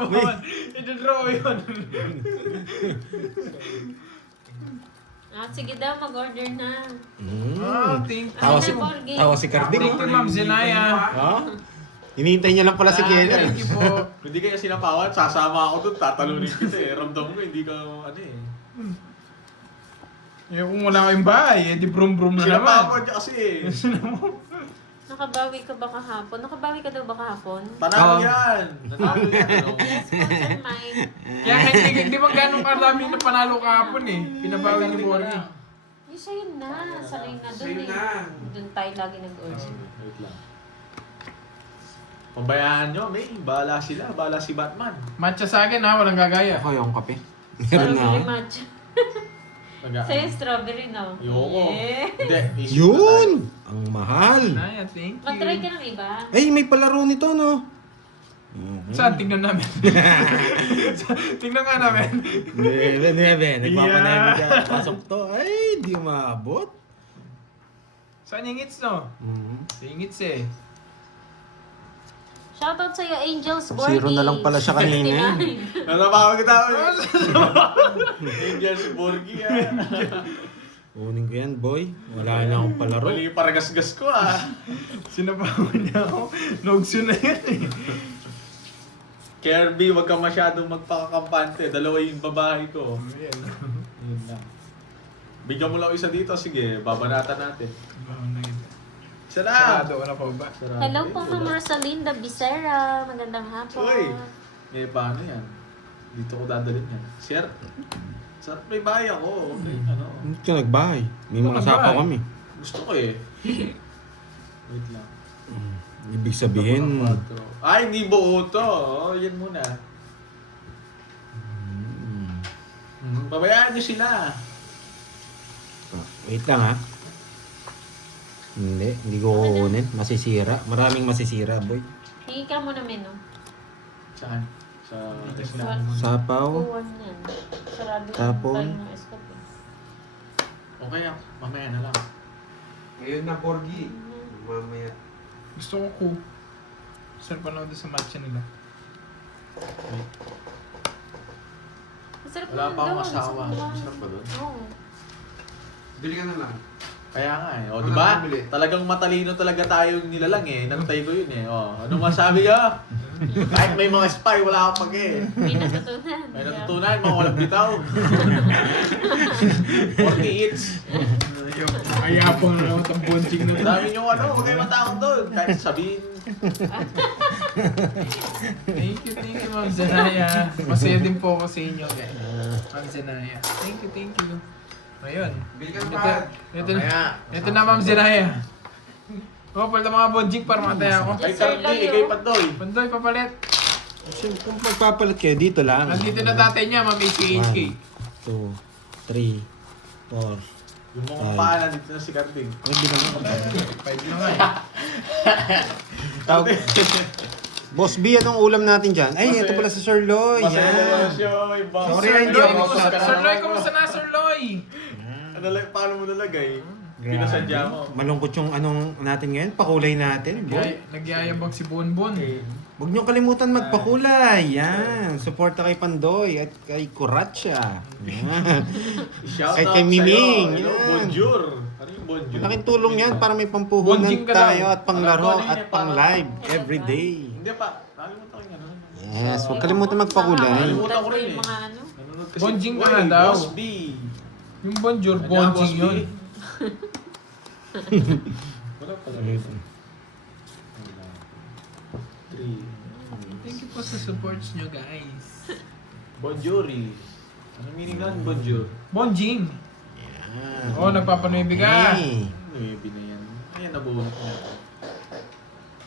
naman. Ito-draw yun. Sige daw, mag-order na. Thank you. Tawa si Carding. Thank you, Ma'am Zenaya. Hinihintay niya lang pala si Kenya. Thank you po. Hindi kaya sinapawan, sasama ako doon, tatalunin kita eh. Ramdam ko, hindi ka, ano eh. Kung wala kayong bahay, di brum-brum na naman. Sinapawan niya kasi eh. Nakabawi ka ba kahapon? Nakabawi ka daw ba kahapon? Panalo yan! Nanalo yan, ano? Yes, sponsor Mike. Kaya hindi ba ganun karami na panalo kahapon eh. Pinabawi ni Borgie. Yung sa'yo na. Sanay na dun Sa'yo eh. na. Dun tayo lagi nag-order. Wait lang. Pambayaan nyo, may. Bahala sila. Bahala si Batman. Matcha sa akin ha, walang gagaya. Ako yung kape. Meron na Strawberry ako. matcha. Tagaan. Sa'yo strawberry no? Ayoko. Yeah. Hindi, issue na Yun! Ang mahal. Naya, thank you. Mag-try ka ng iba. Ay, may palaro nito, no? Saan? Tingnan namin. Tingnan nga namin. Nagpapanay mo dyan. Pasok to. Ay, di maabot. Saan yung hits no? Yung hits eh. Shoutout sa'yo, Angels Borgie. Zero na lang pala siya kanina. 69. Nanabawa kita. Angel si Borgie yan. Kunin ko yan, boy. Wala na akong palaro. Mali yung paragasgas ko ah. Sinabawan niya ako. Nogso na yan eh. Kirby, wag ka masyadong magpakakampante. Dalawa yung babae ko. Ayan. Yun lang. Bigyan mo lang isa dito. Sige, babanatan natin. Isa lang. Sarado, wala pa ba? Sarado. Hello po, Ma'am Rosalinda Bisera. Magandang hapon. Uy! Eh, paano yan? Dito ko dadalhin yan. Sir, may bahay ako. Okay, ano? Hindi ka nagbahay. May mga Nagbahay? sapaw kami. Gusto ko eh. Wait lang. Ibig sabihin, Ay, hindi buo to. Oh, yan muna. Babayaan nyo sila. wait lang ha. Hindi ko kukunin. Masisira. Maraming masisira, boy. Hingi ka muna menu. Saan? Sa Sapaw. Kuwan yan. Sarado Tapon. tayo ng escape eh. Okay, mamaya na lang. Ngayon na, Borgie. Mamaya. Gusto ko ko. Sir, panood sa matcha nila. Masarap Wala naman pa akong doon. asawa. Masarap Masarap ba doon? Oo. Bili ka na lang. Kaya nga eh. O, Ano di ba? nabili? Talagang matalino talaga tayong nilalang eh. Nantay ko yun eh. O, ano masabi ka? Kahit may mga spy, wala akong pag eh. May natutunan. May natutunan, mga walang bitaw. 40 hits. Ayapang na ako ang bonching na to. Dami nyo ano, huwag kayo matakot doon. Kahit sabihin. Thank you, Ma'am Zenaya. Masaya din po ako sa inyo, guys. Ma'am Zenaya. Thank you. Ayun. Ito na, Ma'am Zenaya. Oh, palta mga bonjing para matay ako. Ay, Yes, sir, Carly, layo. ikay patoy. Pandoy, papalit. Kung magpapalit kayo, dito lang. Nandito na tatay niya, Ma'am HK. 1, 2, 3, 4. Yung mga paanan dito na si Carly. Ay, di naman. 5 na nga eh. Tawag. Boss B, anong ulam natin dyan? Ay, ito pala si Sir Loy. Masaya Yan. naman siya, boss. Sorry, Sir hindi Loy, ako kumusta? sa- Sir Loy, kumusta na, Sir Loy? Paano mo nalagay? Pinasadya mo. Malungkot yung anong natin ngayon, pakulay natin. Boy. Nagyayabang si Bonbon. Huwag niyong kalimutan magpakulay. Yan. Suporta kay Pandoy at kay Kuratsa. Yan. Shout Kahit out kay Miming. sa'yo. Ano, Yan. bonjour. Ano yung bonjour? Malaking tulong yan para may pampuhunan Bonjing ka daw. tayo at panglaro Alam ko na yun at eh, pang-live parang- every day. Hindi pa. Nakalimutan ko yung ano. Yes, huwag kalimutan magpakulay. Nakalimutan ko rin Yung eh. mga ano. Nanonood kasi. Bonjing ka Uy, nga daw. Boss B. Yung Bonjour, Kanya, bonjing Boss B. yun. Wala pala. 3. Thank you po sa supports nyo, guys. Bonjouri. Ano meaning nun? Bonjour. Bonjing. Yan. Oh, nagpapanuibi ka. Hey. Maybe na yan. Ayan, nabuhat niya.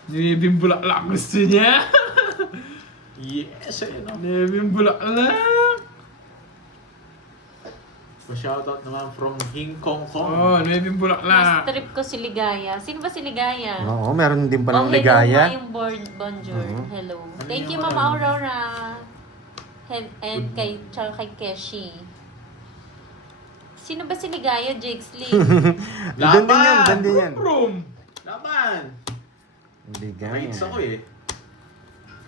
Nibing bulaklak gusto niya. Yes, ayun o. Nibing bulaklak. Pa-shoutout naman from Hing Kong Kong. Oh, nibing Mas bulaklak. trip ko si Ligaya. Sino ba si Ligaya? Oo, meron din palang hello ligaya. nga yung bonjour. Oo. Hello. Ano Thank you, yung Ma'am ano? Aurora. And kay, tsaka kay Keshi. Sino ba si Ligaya, Jakes Lee? Doon din yan, doon din yan. Room. Laban! Ligaya. Mates ako eh.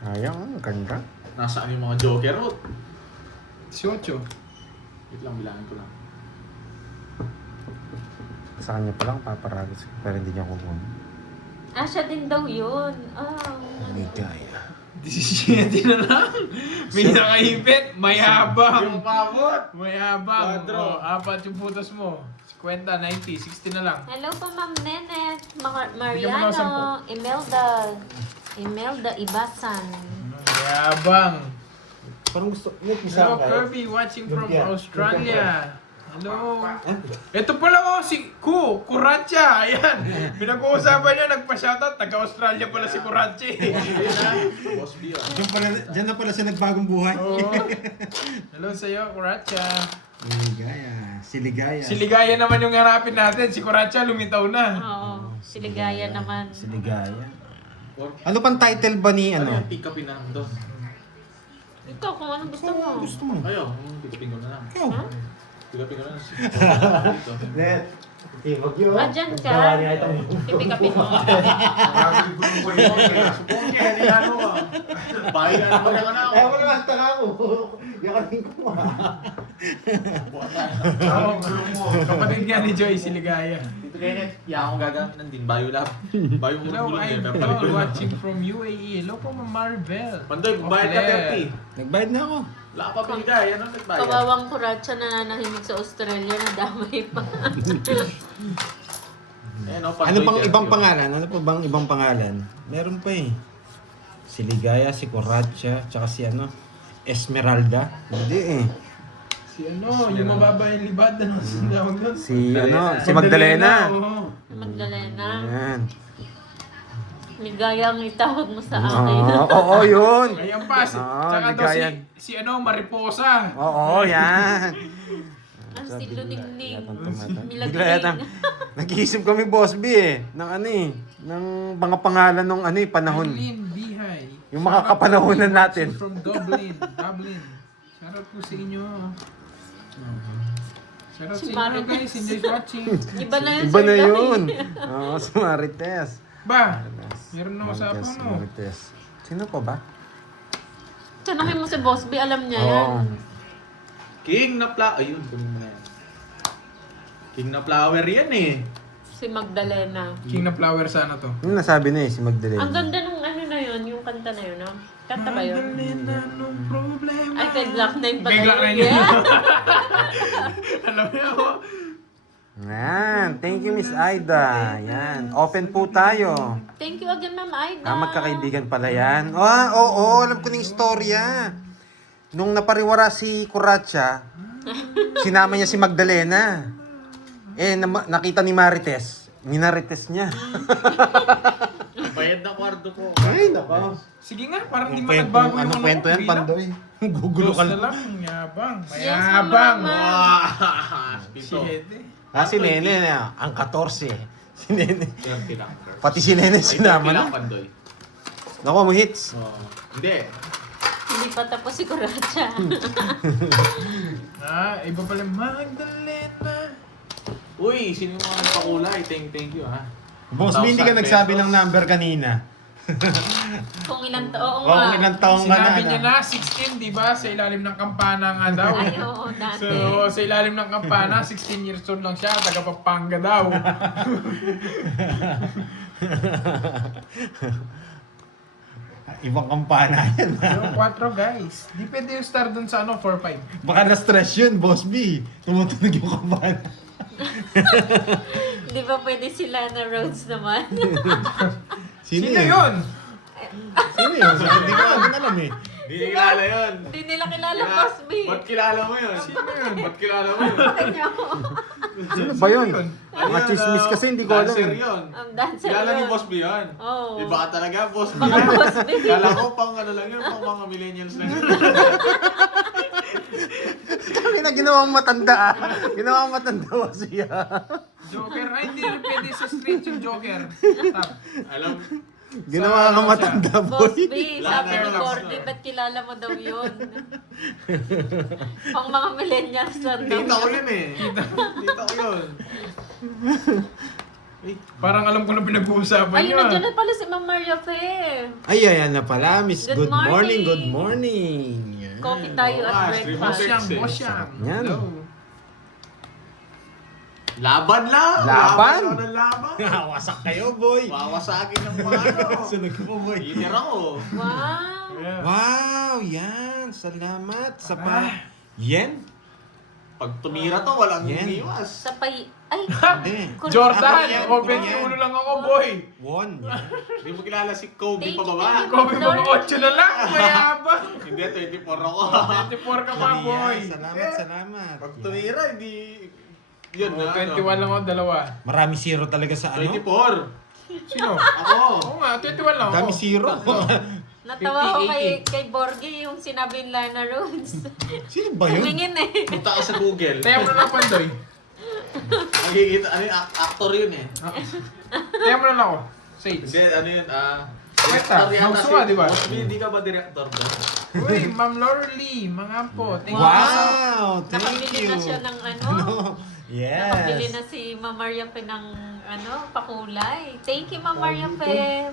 Sayang, ang ganda. Nasaan yung mga joker out? 18. Wait lang, bilangin ko lang. Sa kanya pa lang paparagos pero hindi niya kukuha. Ah, siya din daw yun. Oh. Ligaya. 17 na lang. May nakahipit. Mayabang. Yung umabot! Mayabang. Quadro. Oh, 4 yung putos mo. 50, 90, 60 na lang. Hello po, Ma'am Nenet. Bigyan mo ng 10. Mariano. Imelda Ibasan. Mayabang. Parang gusto, Hello, Kirby, watching from Australia. Hello. Ito pala si Kuratcha. Ayan. Pinag-uusapan niya, nagpa-shoutout. Taga-Australia pala si Kuratcha. Boss B, ah. Diyan na pala siya nagbagong buhay. Oo. Hello sa'yo, Kuratcha. Ligaya. Si Ligaya. Si Ligaya naman yung harapin natin. Si Kuratcha lumitaw na. Oo. Si Ligaya naman. Si Ligaya. Or, Ano pang title ba ni ano ano? yung pick-upin na lang doon? Ikaw, kung anong gusto mo. Gusto mo? Ayaw, pick-upin ko na lang. Ikaw. Ha? Pick-upin ko na lang. Dito. Net. Wag yun. Ah, dyan ka. Pipikapin mo. Supong niya, nilano ka. Bahay ka naman ka na ako. Ayaw mo naman taka ko. Yakanin ko mo. Oo. Kapatid nga ni Joy, si Ligaya. Dito kayo net. Yan akong gagamit din. Bayo lab. Bayo mo Hello, Idol, watching from UAE. Hello po, Ma'am Maribel. Pandoy, bayad ka 30. Nagbayad na ako. Wala ka pa binigay. Ano nagbayad? Kawawang kuratsa na nanahimik sa Australia na damay pa. Ano pang ibang pangalan? Ano pa bang ibang pangalan? Meron pa eh. Si Ligaya, si Coracha, tsaka si ano, Esmeralda. Hindi eh. Si ano, yung mababa yung libad, ano, tawag doon? Si ano, si Magdalena. Oo. Magdalena. Ayan. Ligaya ang itawag mo sa akin. Oo, yun. Ayan pa, tsaka daw Ligaya. si ano, Mariposa. Oo, yan. Ang si Luningning. Bigla Milagling. yata, nag-iisip kami, Boss B eh, ng ano eh, ng mga pangalan ng ano eh, panahon. Arlene Bihay. Yung mga kapanahonan natin. From Dublin. Shoutout po sa inyo. Shoutout Si sa inyo Marites. guys, enjoy watching. Iba na yun, Iba Sir na Lai. yun. Oo, si Marites. Ba, meron na usapan Marites, mo. Marites. Sino pa ba? Tanahin mo si Boss B, alam niya yan. Oo. King na flower. Ayun, kunin mo na yan. King na flower yan eh. Si Magdalena. King na flower sana to. Yung nasabi na eh, si Magdalena. Ang ganda nung ano na yun, yung kanta na yun, no? Kanta ba yun? Magdalena, no problema. Ay, kay Glock 9 pa Kay Glock 9 tayo. yun. Yeah. Alam niyo ako. Yan, thank you Miss Aida. Yan, open po tayo. Thank you again, Ma'am Aida. Magkakaibigan pala yan. Oo, alam ko na yung istorya. Nung napariwara si Coracha, sinama niya si Magdalena. Eh, nakita ni Marites. Minarites niya. Bayad na kwarto ko. Ay, nako. Sige nga, parang di man nagbago yung Anong ano kwento ko, yan, bilang. Pandoy? Gugulo Dos ka na lang. lang, yabang. Yes, Mayabang. Mama. Wow! Pito. Siete. Si Nene na, ang 14. Si Nene. 30 lang. Pati si Nene sinama na. Pandoy. Naku, mo hits. Oh. Hindi. Hindi pa tapos si Coracha. Iba pala Magdalena. Uy, sino yung mga nagpakulay? Thank you ha. Boss, hindi ka 1,000 nagsabi pesos. ng number kanina. Kung ilang taon Oo, nga. ilang taong ka na. Sinabi niya na, 16, di ba? Sa ilalim ng kampana nga daw. Ay, oo, dati. So, sa ilalim ng kampana, 16 years old lang siya, taga Pampanga daw. Ibang kampana yan. Yung 4 guys. Di pwede yung star dun sa ano, 4-5. Baka na-stress yun, Boss B. Tumutunog yung kampana. Di ba pwede sila na Rhodes naman? Sino yun? Sino yun? Hindi ko alam eh. Hindi niya kilala yun. Hindi nila kilala, Boss B. Ba't kilala mo yun? Sino yun? Ba't kilala mo yun? Kanya ko. Sino ba yun? yun? Mga chismis kasi hindi ko alam. Dancer eh. yun. Ang dancer Kilala ni yun. Boss B yun. Oo. Iba ka talaga, Boss B. Baka Boss B. Kala ko pang ano lang yun, pang mga millennials lang yun. Kami na ginawang matanda. Ginawang matanda ko siya. Joker. Ay, hindi rin pwede sa street yung Joker. Stop. Alam, Ginawa kang matanda, Boss boy. B, Lahat sabi ni relax Cordy, na. ba't kilala mo daw yun? Pang mga millennials lang daw. tita ko yun eh. Tita ko yun. Parang alam ko na pinag-uusapan Ayun, nyo. nandiyan na pala si Ma'am Maria Fe. Ay, ayan na pala, Miss. Good Good morning, morning. good morning. Yan. Coffee tayo Oo, at stream breakfast. Bosyang, Sexy. bosyang. Yan. Hello. Laban lang! Laban? Laban ng laban! Wasak kayo, boy. Wawasakin ng mga ano. Sunog po, boy. Hinir ako. Wow. Yeah. Wow, yan. Salamat sa pa. Yen? Pag tumira to, walang Yan. iniwas. Sa pay... Ay, Hindi. Jordan! Ako yan, O, ako 21 yan. lang ako, boy. Won. Yan. Hindi mo kilala si Kobe Thank pa you, baba. thank you. Kobe, mga 8 na lang. Mayabang. Hindi, 24 ako. 24 ka pa, boy. Salamat, salamat. Pag tumira, hindi... Yun Oh, na, 21 lang ako, dalawa. Marami zero talaga sa ano? 24. Sino? Ako. Oo nga, 21 lang ako. Dami zero. natawa ako 50, kay Borgie yung sinabi ni Lana Rhodes. Sino ba yun? Tumingin eh. Punta ka sa Google. Taya mo na lang, Pandoy. Makikita, ano yun, actor yun eh. Taya mo na lang ako. Sage. Hindi, ano yun, Kwenta, director yata Magsuwa, di ba? Hindi ka ba director ba? Uy, Ma'am Lorly, mga po. Thank you. Wow, thank Nakabili you. na siya ng ano. Yes. Nakabili na si Ma'am Maria Fe ng ano, pakulay. Thank you, Ma'am Maria Fe.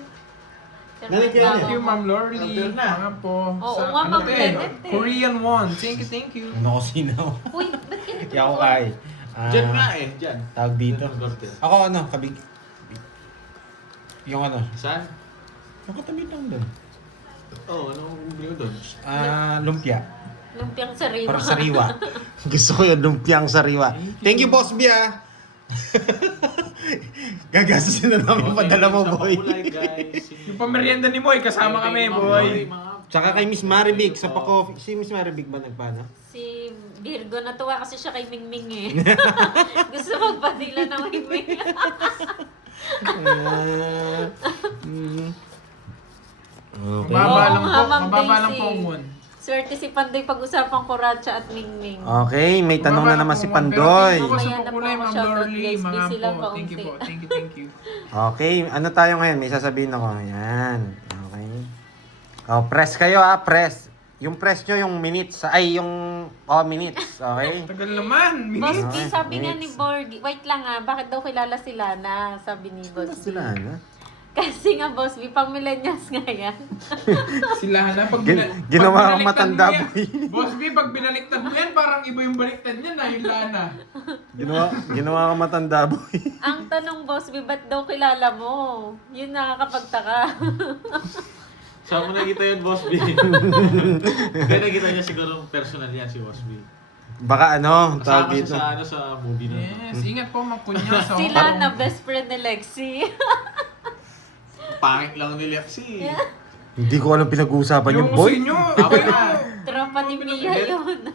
Nalagyan Thank you, Ma'am Lorly. Order na. Mga po. Oo nga, ano Ma'am to Lenet eh. Korean won. Thank you. Ano ko sinaw? Uy, ba't ganito? Hindi ako kay. Diyan nga eh, diyan. Tawag dito. Diyan ang norte. Ako ano, kabig. Yung ano? Saan? Yung katabi lang doon. Oo, anong bumili mo doon? Lumpia. Lumpiang sariwa. Para sariwa. Gusto ko yung lumpiang sariwa. Thank you, Boss Bia. Gagastusin na namin padala mo, boy. Yung pamerienda ni Moy, kasama kami, boy. Tsaka kay Miss Maribig sa pa-coffee. Si Miss Maribig ba nagpana? Si Virgo, natuwa kasi siya kay Mingming eh. Gusto magpadila ng Mingming. Okay. Mababa lang Oo po, nga, Ma'am mababa lang Daisy. po ang won. Swerte si Pandoy pag-usapang Kuratsa at Mingming. Okay, may tanong na naman si Pero Pandoy. thank you po sa Mamaya na po pakulay, ako Ma'am shoutout, Lorly, guys. mga Busy lang po. kaunti. Thank you po. Thank you. Okay, ano tayo ngayon? May sasabihin ako. Yan. Okay. Oh, press kayo press. Yung press nyo, yung minutes. Ay, yung minutes. Okay? Tagal naman, Boss minutes. B, sabi nga ni Borgie, wait lang bakit daw kilala si Lana? Sabi ni Boss B. Sila, ano? Kasi nga Boss B, pang millennials nga yan. Sila na. Pag Ginawa pag binaliktad kang matanda, mo yan- boy. Boss B, pag binaliktad mo yan, parang iba yung baliktad niya na, yung lana. Ginawa ka matanda, boy. Ang tanong Boss B, ba't daw kilala mo? Yun nakakapagtaka. Saan mo nakita yun, Boss B? Hindi, nakita niya siguro personal yan si Boss B. Baka ano, Kasama tawag siya dito. sa movie na. Yes, ingat po, makunya sa Si Lana, best friend ni Lexi. Pangit lang ni Lexi. Hindi ko alam pinag-uusapan yung boy. Yung Tama na. Tropa ni Mia yun.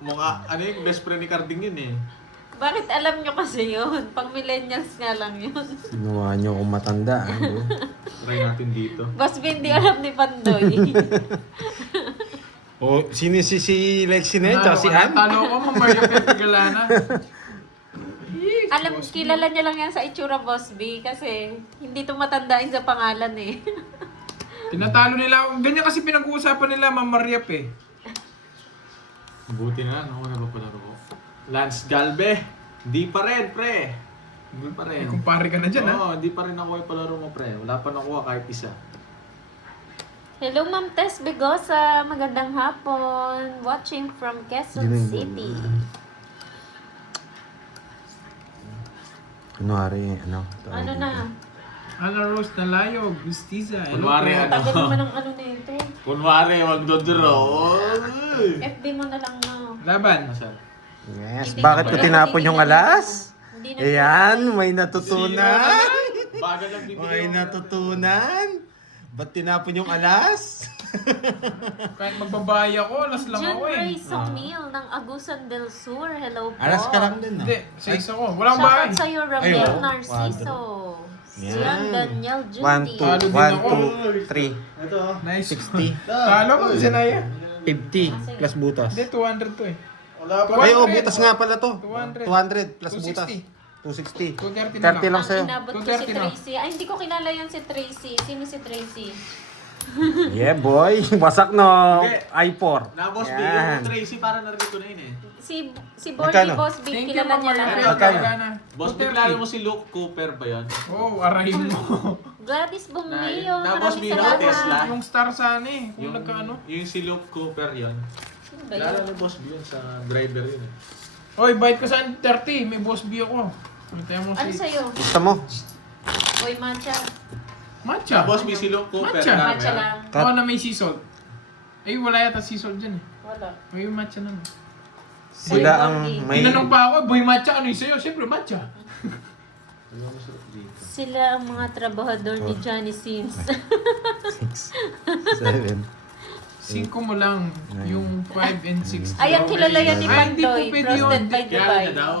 Mukha, ano yung best friend ni Carding yun eh. Bakit alam nyo kasi yun? Pang millennials nga lang yun. Ginawa nyo akong matanda. Ano? Try natin dito. Boss B, hindi alam ni Pandoy. Sino si Lexi na yun? Tsaka si Ann? Talo ko, Mario Pepigalana. Alam, kilala niya lang yan sa itsura Boss B kasi hindi ito matandain sa pangalan eh. Tinatalo nila ako. Ganyan kasi pinag-uusapan nila, Ma'am Mariap eh. Buti na, ano na ba palaro ko? Lance Galve. Di pa rin, pre. Di pa rin. Kumpare ka na dyan, ha? Oo, di pa rin ako yung palaro mo, pre. Wala pa nakuha kahit isa. Hello Ma'am Tess Begosa, magandang hapon. Watching from Quezon City. Kunwari, ano? Ano na? Ana Rose Nalayog, Gustiza. Kunwari, ano? Tagal naman ang ano na ito. Kunwari, magdodraw. FB mo na lang no. Laban. Nasaan? Yes. Hindi Bakit na ko pala, tinapon hindi yung na alas? Hindi na. Ayan, may natutunan. Bagal lang bibigyan. May natutunan. Ba't tinapon yung alas? Kahit magbabahay ako, alas lang John ako eh. Ray Somil ng Agusan del Sur. Hello po. Alas ka lang din, no? Hindi, sa isa ko. Walang bahay. Shoutout sa'yo, Ay, Ramel oo. Narciso. Yan. Sian Daniel 1, 2, Junti. Talo din 1, ako. 2, 3. Ito. Nice. 60. Talo ko, Zenaya. 50 plus butas. Hindi, 200 to eh. Wala pa. Ay, 200. butas nga pala to. 200. 200 plus 260. butas. 260. 230 na 30 lang. lang sa'yo. Ang inabot ko si 230 na. Tracy. Ay, hindi ko kilala yan si Tracy. Sino si Tracy? Yeah, boy. Wasak no. Hindi. I4. Na Boss B, Yan. yung Tracy parang narinig ko na yun eh. Si Bordy Magkano? Boss B, Thank you, kilala niya Mama. lang. Ano? Magkano? Boss B, kilala mo si Luke Cooper ba yan? Oh, arahin mo. Gladys Bumleo, Na Boss B, maraming na Tesla. salamat. Yung star sana eh. Kung nagkaano. Yung si Luke Cooper yun. Sino ba Kilala yun? ni Boss B yun sa driver yun eh. Oy, bite ko sa 30. May boss B ako. Antay mo Ano si... sa'yo? Gusto mo? Boy Matcha. Matcha. Sa Boss B, si Luke Cooper. Matcha. kilala mo Matcha yan? lang. Cut. Oo na may sea salt. Eh, wala yata sea salt dyan eh. Wala. May matcha naman. Sila Boy ang Bordy. may... Tinanong pa ako, boy matcha, ano yung sa'yo? Siyempre, matcha. Ano mo sa dito? Sila ang mga trabahador ni Johnny Sims. 7. 5 mo lang. Yung 5 and 6. Ay, ang kilala yan ni Ay, hindi po Pandoy. pwede yun. Frosted by Kilala Dubai. na daw.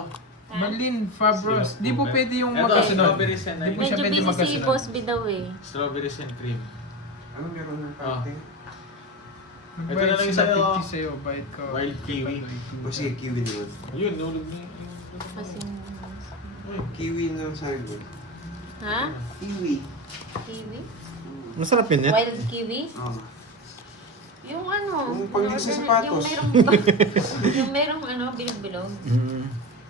Malin Fabros. Di po pwede yung Ito, magkasunod. strawberries and Di po siya Medyo pwede busy si magkasunod. Boss B daw eh. Strawberries and cream. Ano meron ng Ah. konti? Ito na Bite lang yung sila sa'yo. 50 sa'yo. Bite ko. Wild kiwi. O sige, kiwi naman. Yun, nulog niya. Kasi... Kiwi na sabi ko. Ha? Kiwi. Kiwi? Masarap yun yan. Wild kiwi? Oo. Yung ano? Yung pangling sa sapatos. Yung merong... yung merong ano, bilog-bilog.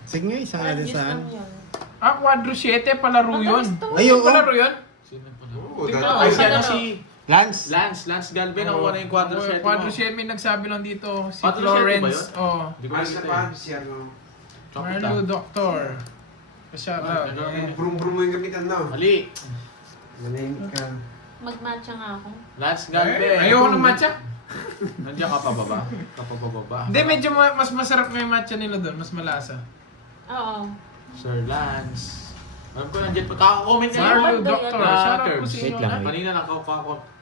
Sige nga, isang natin Juice saan. lang yun. Ah, quadro 7. Palaro yun. Madalas to. Ay, oo. Palaro yun? Sino pa na? Oo, Tingnan dati. mo. Ay, Ay, siya na ano? si Lance. Lance Galvin. Nakuha na yung quadro set mo. Quadro 7 may nagsabi lang dito. Si Quadro Florence. set ba Oh. Hindi ko Alas nakita na pa, eh. siya no. Marlo Doctor. Shout out. Brum-brum mo yung gamitan no. Ali. Manahimik ka. Magmatcha nga ako. Lance Galvin. Ayoko ng matcha. Nandiyan ka pa baba? Kapababa. Hindi, medyo mas masarap nga yung matcha nila doon. Mas malasa. Oo. Sir Lance. Alam ko nandiyan pa. Kaka-comment niya Marlo Marlo Doctor. yan. Shout out po Curbs. sa Wait inyo lang, lahat. wait. Kanina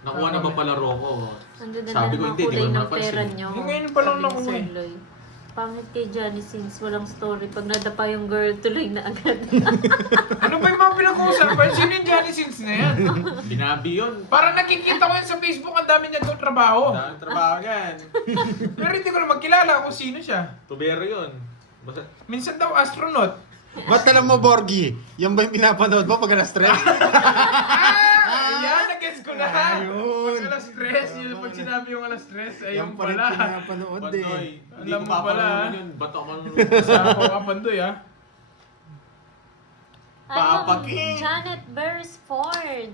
nakuha na ba pala Rocco? Nandun na Sabi lang ko, ang hindi, di kulay ko ng napansin. pera nyo. Yung ngayon pa lang Sabi ni nakuha Sir eh. Lloyd. Pangit kay Johnny Sins, walang story. Pag nadapa yung girl, tuloy na agad. Ano ba yung mga pinag-uusapan? Sino yung Johnny Sins na yan? Binabi yun. Parang nakikita ko yan sa Facebook, ang dami niya trabaho. Daming trabaho yan. Pero hindi ko na magkilala kung sino siya. Tubero yun. Basta, Minsan daw astronaut. Ba't alam mo, Borgie? Yan ba yung pinapanood mo pag alas 3? Ayan, nag-guess ko na. Ayun. Pag alas 3, yun pag sinabi yung alas 3, ayun Yan pa rin pala. pinapanood Pandoy. eh. Hindi Alam ko mo pala. papanood yun. Bato ako Kasama ko ka Pandoy ah. Papa Ay, King. Janet Beresford.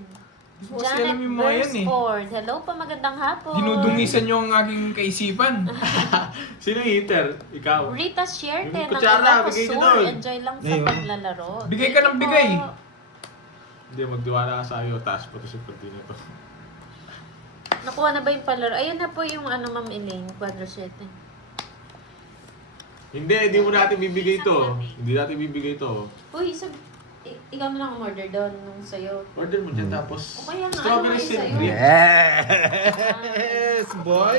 Kasi Janet alam yung mga yan eh. Beresford. Hello po, magandang hapon. Dinudungisan niyo ang aking kaisipan. Sino yung hitter? Ikaw. Rita Shierte Yung ng kutsara, bigay niyo Ilocos Sur. doon. Enjoy lang sa Ayun. paglalaro. Bigay ka ng bigay. Po. Hindi, magdiwala ka sa iyo. Taas po ito si Pagdino to. Nakuha na ba yung palaro? Ayun na po yung ano, Ma'am Elaine, quadro 7. Hindi mo natin bibigay to. Hindi natin bibigay to. Uy, ikaw na lang umorder doon nung sa'yo. Order mo dyan tapos O kaya nga, strawberry ano syrup sa'yo? cream. Yes, boy!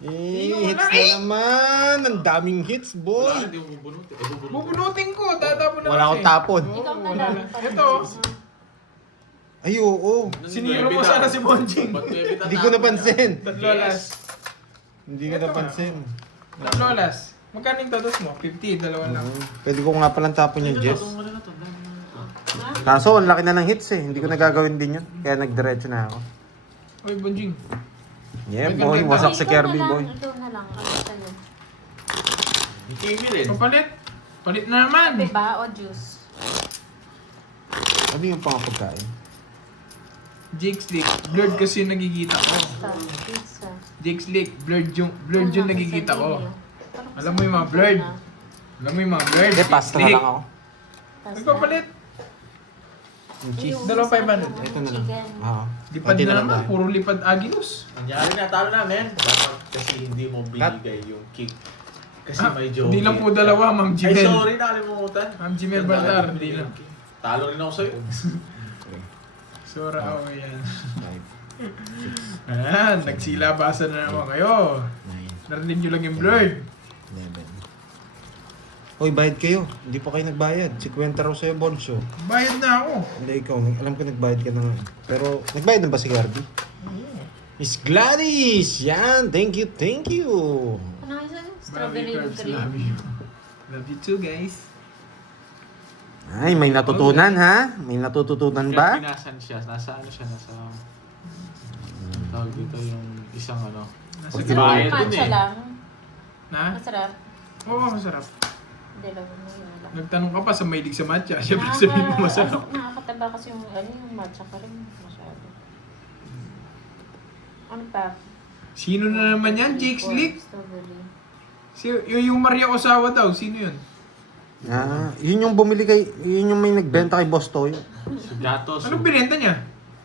Hits na naman! Ang daming hits, Wala, boy! hindi mo bubunutin. Bubunutin. Bubunutin ko, tatapon na Wala akong tapon. Ikaw na wala lang. na. Ito, Ay, oo. siniro mo sana si Bonjing. Hindi ko napansin. Tatlo alas. Hindi ko Ito napansin. Tatlo alas. Magkano yung tatos mo? 50, dalawa lang. Pwede ko nga palang tapon yung Jess. Ha? Kaso, ang laki na ng hits eh. Hindi ko nagagawin din yun. Kaya nagdiretso na ako. Uy, Bonjing. Yeah, boy. Wasak si Ikaw na Kirby, lang, boy. Ikaw na lang. Ano sa'yo? Kimi rin. Papalit. Palit na naman. Kape ba o juice? Ano yung pangapagkain? Jake's Lake. Blurred kasi yung nagigita ko. Pasta, pizza. Jake's Lake. Blurred yung nagigita ko. Alam mo yung mga blurred? Alam mo yung mga blurred? Hindi, pasta na lang ako. Nagpapalit. Yung cheese. Dalawang 500. Ito na lang. Oo. Lipad Konti na lang naman. tayo. Puro lipad Aginus. Nangyari na, talo namin. Dapat kasi hindi mo binigay yung cake. Kasi may joke. Hindi lang po dalawa, Ma'am Ay, Jimel. sorry, nakalimutan. Ma'am Jimel Baltar, hindi lang. Talo rin ako sa'yo. Sura ako yan. Ayan, nagsilabasan na naman kayo. Narinig nyo lang yung blurred. 11. Hoy, bayad kayo. Hindi pa kayo nagbayad. 50 raw sa'yo, Bonso. Bayad na ako. Hindi, ikaw. Alam ko nagbayad ka na nga. Pero, nagbayad na ba si Garby? Miss Gladys! Yan! Thank you, thank you! Ano nga sa'yo? Bobby Strawberry Curbs, cream. love you. Love you too, guys. Ay, may natutunan ha? May natututunan ba? Pinasan siya. Nasa ano siya? Nasa... tawag dito yung isang ano. Nasa Gusto Diba? mo Bayad matcha dun eh. lang? Na? Masarap. Oo, masarap. Dalawa mo yun lang. Nagtanong ka pa sa mahilig sa matcha. Siyempre sabihin mo masarap. Nakakataba kasi yung, yung matcha pa rin masyado. Ano pa? Sino na naman yan? Jake Slick? Strawberry. Yung Maria Osawa daw. Sino yun? Ah, yun yung bumili yun yung may nagbenta kay Boss Toyo. Si Gatos. Anong binenta niya?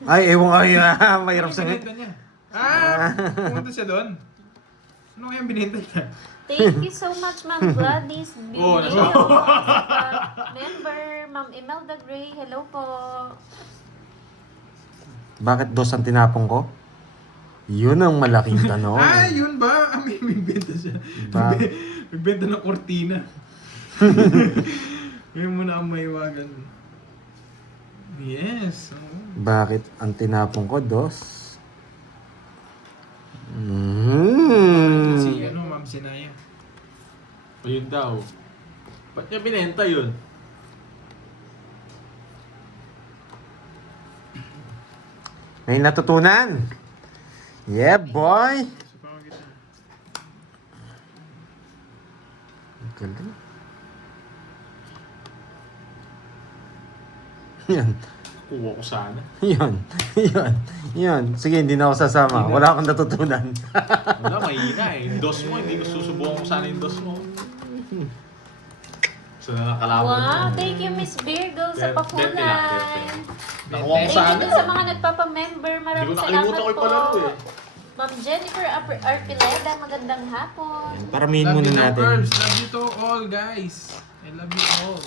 Ay, ewan ay, mahirap Anong sa binenta niya? Pumunta siya doon. Ano kaya binenta niya? Thank you so much, Ma'am Gladys. Oo, Beauty. nasa- Member, Ma'am Imelda Gray. Hello po. Bakit dos ang tinapong ko? Yun ang malaking tanong. Yun ba? May benta siya. Ba- Nagbenta ng kortina. Ngayon mo na ang maiwagan. Yes. Oo. Bakit ang tinapong ko, dos? Si Ma'am Sinaya. Ayun daw. Ba't niya binenta yun? May natutunan. Yeah, boy. Subukan kita. Galing. Yan. Kuha ko sana. Yan. Sige, hindi na ako sasama. Wala akong natutunan. Wala, mahina eh. Yung dos mo, hindi ko susubukan ko sana yung dos mo. So na nakalaban Wow, mo. thank you, Miss Virgo, sa 20 lang, pakulay. 20. Nakuha ko Thank you sana. din sa mga nagpapa-member. Hindi Maraming ko salamat nakalimutan ko yung po. palaro eh. Ma'am Jennifer Arpileda, magandang hapon. Paramihin Love muna you, natin. Curbs. Love you to all, guys. I love you all.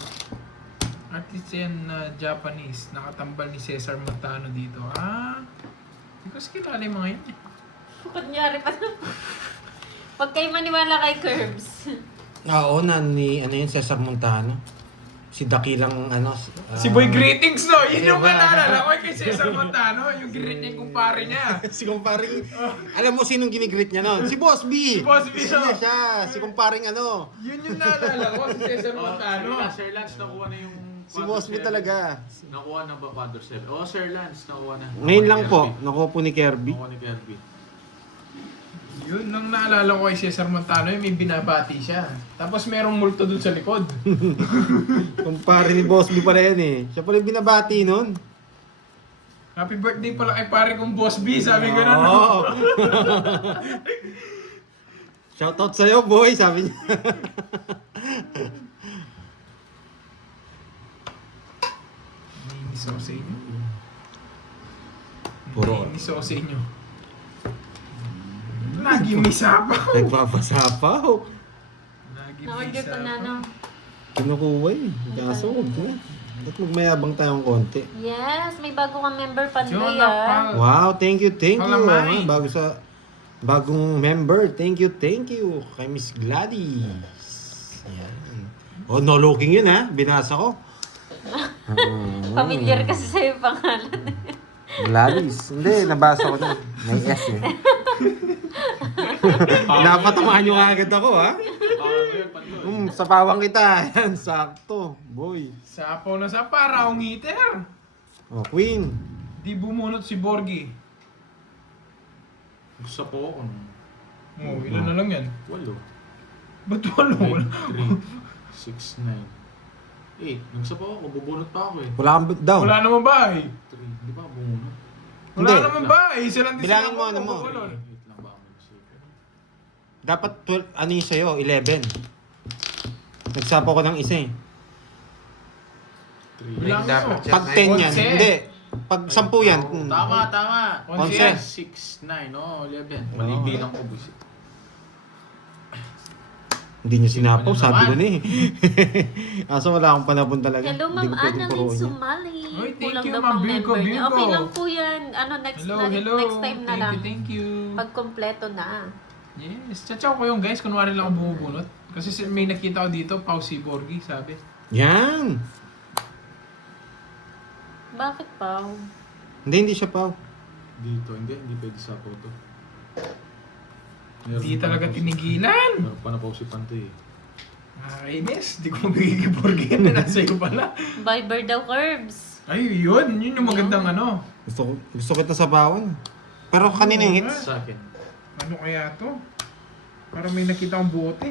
Artist yan na Japanese. Nakatambal ni Cesar Montano dito. Hindi ko kilala yung mga yun. Kunyari pa na. Huwag kayo maniwala kay Curbs. Oo, ni yun, Cesar Montano. Si Dakilang, Si Boy Greetings, no? Yun yung naalala ko kay Cesar Montano. Yung greet niya yung kumpare niya. si kumparing, alam mo sinong ginigreet niya nun? Si Boss B! Si Boss B, Siya, no? siya, si kumparing Yun yung naalala ko, si Cesar Montano. Sir Lance, nakuha na yung... Si Boss B talaga. Nakuha na ba Father 7? Oo, Sir Lance, nakuha na. Ngayon lang Nakuha po, ni Kirby. nakuha po ni Kirby. Nakuha ni Kirby. Yun, nung naalala ko kay Cesar Montano, may binabati siya. Tapos merong multo dun sa likod. Kumpare ni Boss B pala yan eh. Siya pala yung binabati nun. Happy birthday pala kay pare kong Boss B, sabi ko na. Oo. Shoutout sa'yo, boy, sabi niya. Nainis ako sa inyo. Puro. Nainis ako sa inyo. Lagi may sabaw. Nagpapasapaw. Lagi may Na-order ko na, sabaw. no? Kinukuha eh. Kaso, huwag na. Ba't magmayabang tayong konti? Yes, may bago kang member Pandoy, Jonah ah. Pal. Wow, thank you. Malamay. Bagong member, thank you. Kay Miss Gladys. Yan. Oh, no looking yun ha. Binasa ko. Familiar kasi sa'yo yung pangalan. Gladys. Hindi, nabasa ko na. May S eh. Napatamaan nyo agad ako ha. Sa pawang kita. Yan, sakto. Boy. Sapaw na sa raong heater. Oh, Queen. Di bumunot si Borgie. Gusto po ako. Oh, ilan na lang yan? 8. Ba't walo? 3, 6, 9, 8. Nagsapo ako, bubunot pa ako eh. Wala kang down. Wala naman bahay. 3, di ba bumunot? Wala Hindi. naman bahay. Sila lang Bilangin mo, ano mo. 8 lang ba ako nag-isip? Dapat 12, ano yung sa'yo? 11. Nagsapo ko ng isa eh. 3. Bilangin mo. Pag 10 yan, Onse. hindi. Pag 10 yan. Tama. Onse. 6, 9, 11. Mali bilang ko, busit. Hindi niya sinapaw, Ano sabi ko naman? na eh. Kaso wala akong panapon talaga. Hello, Hindi Ma'am ko pwedeng Annalyn puruin yan. Sumali. Oy, thank Kulang you, daw Ma'am pang Virgo, member niya. Virgo. Okay lang po yan. Next time na lang. Thank you. Pag kompleto na. Yes, tsatsaw ko yung guys, kunwari lang ako bumubunot. Kasi may nakita ko dito, Pau si Borgie, sabi. Yan! Bakit pa? Hindi siya paw. Dito, hindi pwede sa photo. Hindi talaga tinigilan. Meron pa na po si Pantoy eh. Nakakainis, di ko mabigay kay Borgie yan, nasa iyo pala. Viber daw, Curbs. Ay, yun yung magandang ano. Gusto kita sa pawan. Pero kanina yung hits. Sa akin. Ano kaya to? Parang may nakita akong bote.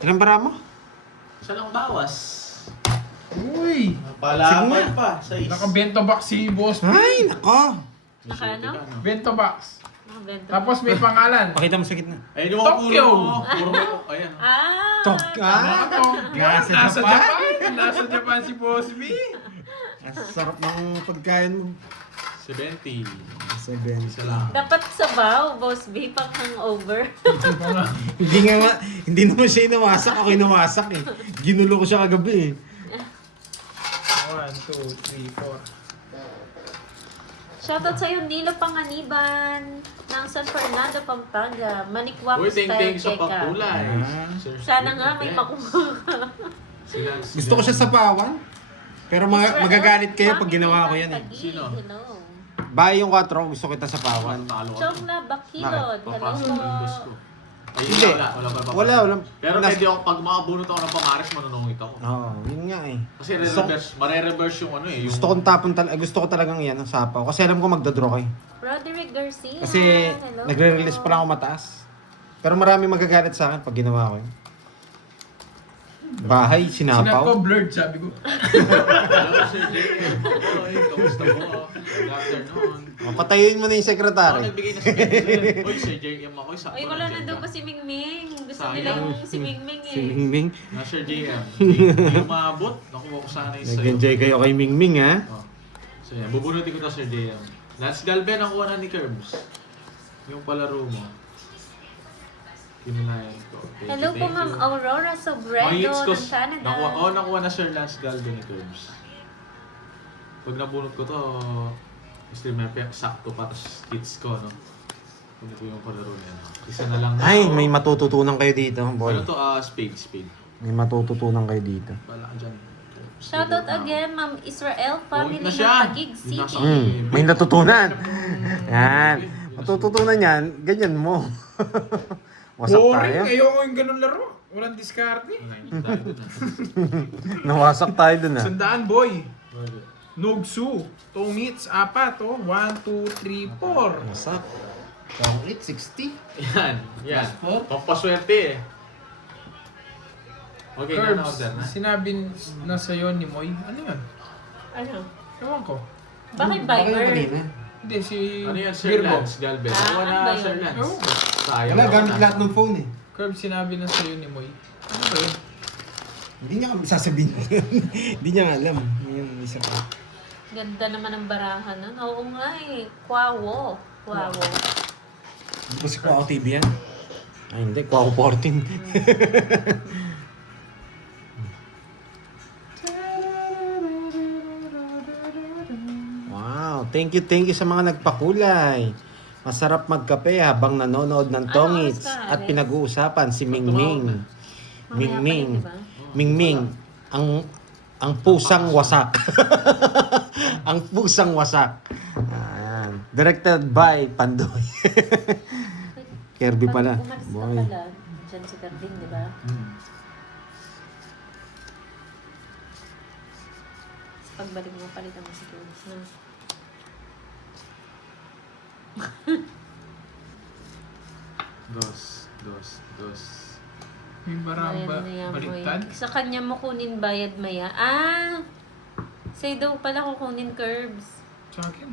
Ilang bara mo? Isa lang bawas. Uy! Palaban pa. Sa Naka-bento box si Boss B. Ay, nako. Naka ano? Bento box. Nakabento. Tapos may pangalan. Pakita mo sa gitna. Ayun yung mga Tokyo. puro may... Ayan. Ah! Ano? Nasa Nasa Japan. Japan. Nasa Japan si Boss B. Ang sarap ng pagkain mo. 70. 7. Isa lang. Dapat sabaw, Boss B, pang hangover. Hindi naman siya inawasak. Ako inawasak eh. Ginulo ko siya kagabi eh. 1, 2, 3, 4. Shoutout sa'yo, Nilo Panganiban ng San Fernando, Pampanga. Manikwak Uy, style ting-ting sa keka. pagkulay. Ah. Sana nga may makuha ka. Gusto ko siya sa pawan. Pero magagalit kayo pag ginawa ko yan eh. Sino? Hello. Bahay yung 4, gusto kita sa pawan. Talo ka. Chongla Bakilod. Hello Papasok po. ng bus ko. Ay, Hindi. wala pa papasok. Wala. Pero pwede ako, pag makabunot ako ng pamaris, manunungit ako. Oo, yun nga eh. Kasi mare-reverse yung ano eh. Yung... Gusto ko talagang yan, ang sapaw. Kasi alam ko magdadraw kayo. Roderick Garcia. Kasi Hello nagre-release pa lang ako mataas. Pero marami magagalit sa akin pag ginawa ko yun. Bahay, Sinat ko sinapaw. blurred, sabi ko. Hello, Sir J.M. Oy, kamusta po? Good afternoon. Patayin mo na yung Ako sekretary. nagbigay na si Benson. Oy, Sir J.M. ako. Isa Ay, wala na daw pa si Mingming. Gusto Sayang. nila yung si Mingming Si eh. Mingming. Na Sir J.M. Hindi umabot. Nakuha ko sana yung sa'yo. Nag-enjoy kayo kay Mingming ha. Oh. So yan, bubunutin ko na Sir J.M. Lance Galben ang kuha na ni Curbs. Yung palaro mo. Kinunayan ko. Okay, Hello po, thank Ma'am you. Aurora Sobredo Hits ko, ng Canada. nakuha na Sir Lance Galben ni Curbs. Pag nabunot ko to, Mr. Mepe, sakto pa, tapos hits ko, no? Kunin ko yung palaro niya. Isa na lang. Ay, may matututunan kayo dito, boy. Ano to? Spade. May matututunan kayo dito. Bala ka dyan. Shoutout again, Ma'am Israel Family na ng siya. Taguig Yun na City. May natutunan. Yan. Matututunan yan, ganyan mo. Wasak tayo. Boring. Ayoko yung ganun laro. Walang diskarte. Nawasak tayo dun ah. Sandaan, boy. Nogsu. Tongits, 4. 1, 2, 3, 4. Wasak. Pang 860. Yan. Pampaswerte eh. Okay, na Curbs, order na. sinabi na sa'yo ni Moy. Ano yun? Ano? Ewan ko. Bakit Viber? Hindi, si Ano yan, Sir Virgo. Lance Galvez? Ah, Kuha ano na, ba yun? Sir Lance. Ewan ko. Sayang. Wala, gamit lahat ng phone eh. Curbs, sinabi na sa'yo ni Moy. Ano ba yun? Hindi niya kami sasabihin. Hindi niya alam. Yung isa ko. Ganda naman ang barahan nun. Oo nga eh. Kwawo. Hindi ba si Kwao TV yan? Ay hindi, Kwao 14. Wow, thank you sa mga nagpakulay. Masarap magkape habang nanonood ng Tongits oras ka, at Alex? pinag-uusapan si Mingming. Mingming. Mamaya pa yun, Mingming, ang pusang wasak. Ang pusang wasak. Ayan. Directed by Pandoy. Kirby pala. Pag umalis ka Boy. pala, dyan si Carding, di ba? Pagbalik mo, palitan mo si Curbs na. Dos. May baramba Bayad maya, baliktad. Moy. Sa kanya mo kunin bayad maya. Ah! Sa'yo daw pala kukunin Curbs. Sa akin.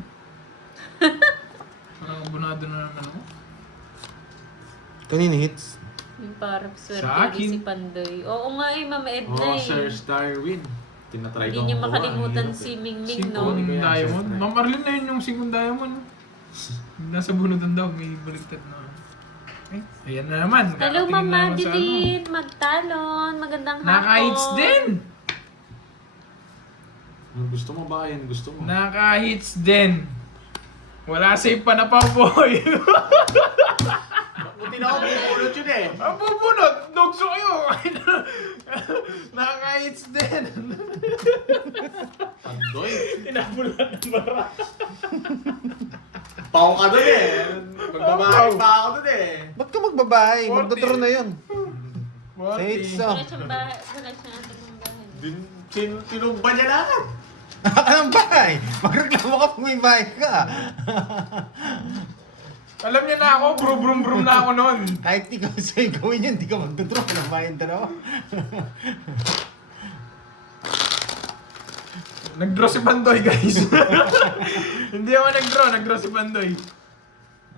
Parang abunado na naman ako. Kanina hits. Yung parang Sa swerte akin? si Pandoy. Oo nga eh, Mama Edna Oh, eh. Sir Starwin. Tinatry Hindi ko niyo ang makalimutan kuha. si Mingming, Singkong no? Yan, diamond. syempre. Ma'am Arlene na yun yung singkong diamond. Nasa bunutan daw, may baliktad na. Eh, ayan na naman. Hello, Nakatingin Ma'am na naman sa ano. Madeline. Magtalon. Magandang hapon. Naka-hits din! Yung gusto mo ba? Yan gusto mo. Naka-hits din. Wala sa'yo pa na pa, boy. Buti na ako bubulot yun eh. Ang bubunot! Nugso kayo! Naka-hits din. Pandoy. Tinabulan ng bara. Pao ka dun eh. Magbabahay pa ako dun eh. Ba't ka magbabahay? 40. Magdodraw na yun. What? Sa hits Wala siyang bahay. Wala siyang ating mga bahay. Tinumba niya lahat. Anong bahay? Magreklamo ka kung may bahay ka. Alam niya na ako, brum na ako noon. Kahit ikaw sa'yo gawin yun, hindi ka magdodrop ng bahay yung dalawa. Nag-draw si Pandoy, guys. Hindi ako nag-draw si Pandoy.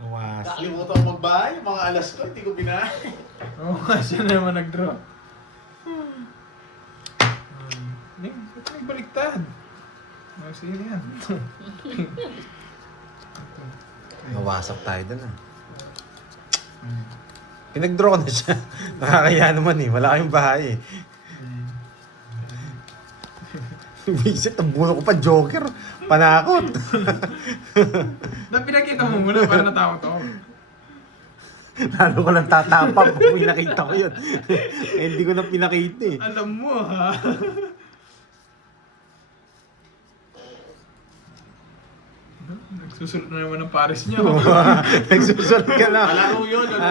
Awas. Nakalimutan ko magbahay, mga alas ko, hindi ko binahay. Oo, siya na naman nag-draw. Ba't may baliktad? Oh, sige yan. Nawasak tayo dun ah. Pinag-draw ko na siya. Nakakaya naman eh. Wala kayong bahay eh. Visit, nabuno ko pa Joker. Panakot. Pinakita mo muna para natawa to. Lalo ko lang tatapang kung pinakita ko yun. Eh, hindi ko na pinakita eh. Alam mo ha. Nagsusulat na naman ng Paris niya. Nagsusulat ka na. Kalaro yun, ano?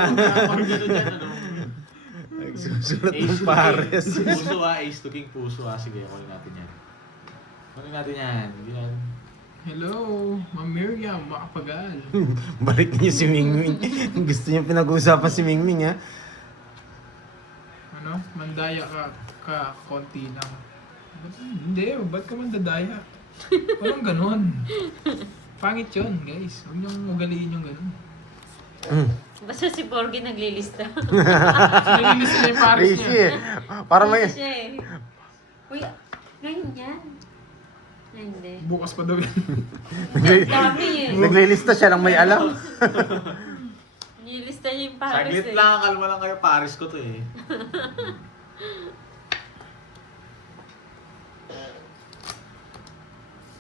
Pag gano'n dyan, ano? Nagsusulat Ace ng to pares. king. Puso ha, ace to king puso ha. Sige, kunin natin yan. Kunin natin yan. Yan. Hello, Ma'am Miriam, makapagal. Balik niyo si Mingming. Gusto niyo pinag-uusapan si Mingming ha. Ano? Mandaya ka konti lang. Hindi, ba't ka mandadaya? Walang ganun. Pangit yun, guys. Huwag niyong ugaliin yung ganun. Basta si Borgie naglilista. Nalilis na yung Paris Crazy niya. eh. Para may... Siya eh. Uy, ngayon yan. Ay, hindi. Bukas pa daw yan. Dami eh. Naglilista siya lang may alam. Nilista niya yung Paris Saglit eh. lang, kalma lang kayo. Paris ko to eh.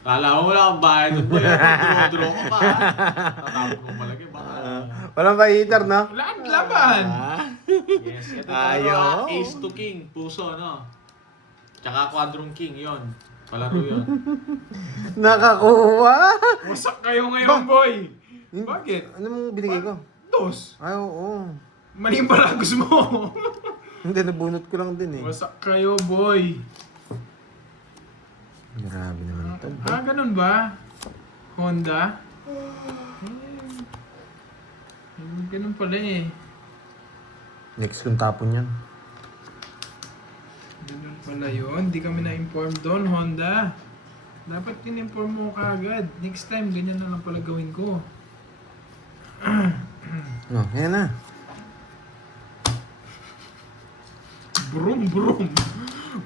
Kala mo wala akong bahay doon po yun. Draw ko pa. Tatapos mo malaki. Baka... Walang pa-heater, no? Laban! Yes. Ito Ayaw. talaga. Ace to king. Puso, no? Tsaka quadrong king. Yon. Palaro yun. Nakakuha! Wasak kayo ngayon, boy! Bakit? Ano mong binigay ko? Dos! Ay, oo. Mali yung balagos mo! Hindi, nabunot ko lang din eh. Wasak kayo, boy! Grabe naman ito. Ah, ganun ba? Honda? Ganun pala eh. Next kong tapon yan. Ganun pala yun. Di kami na-inform doon, Honda. Dapat in-inform mo kagad. Next time, ganyan na lang pala gawin ko. No, yan na. Brum, brum.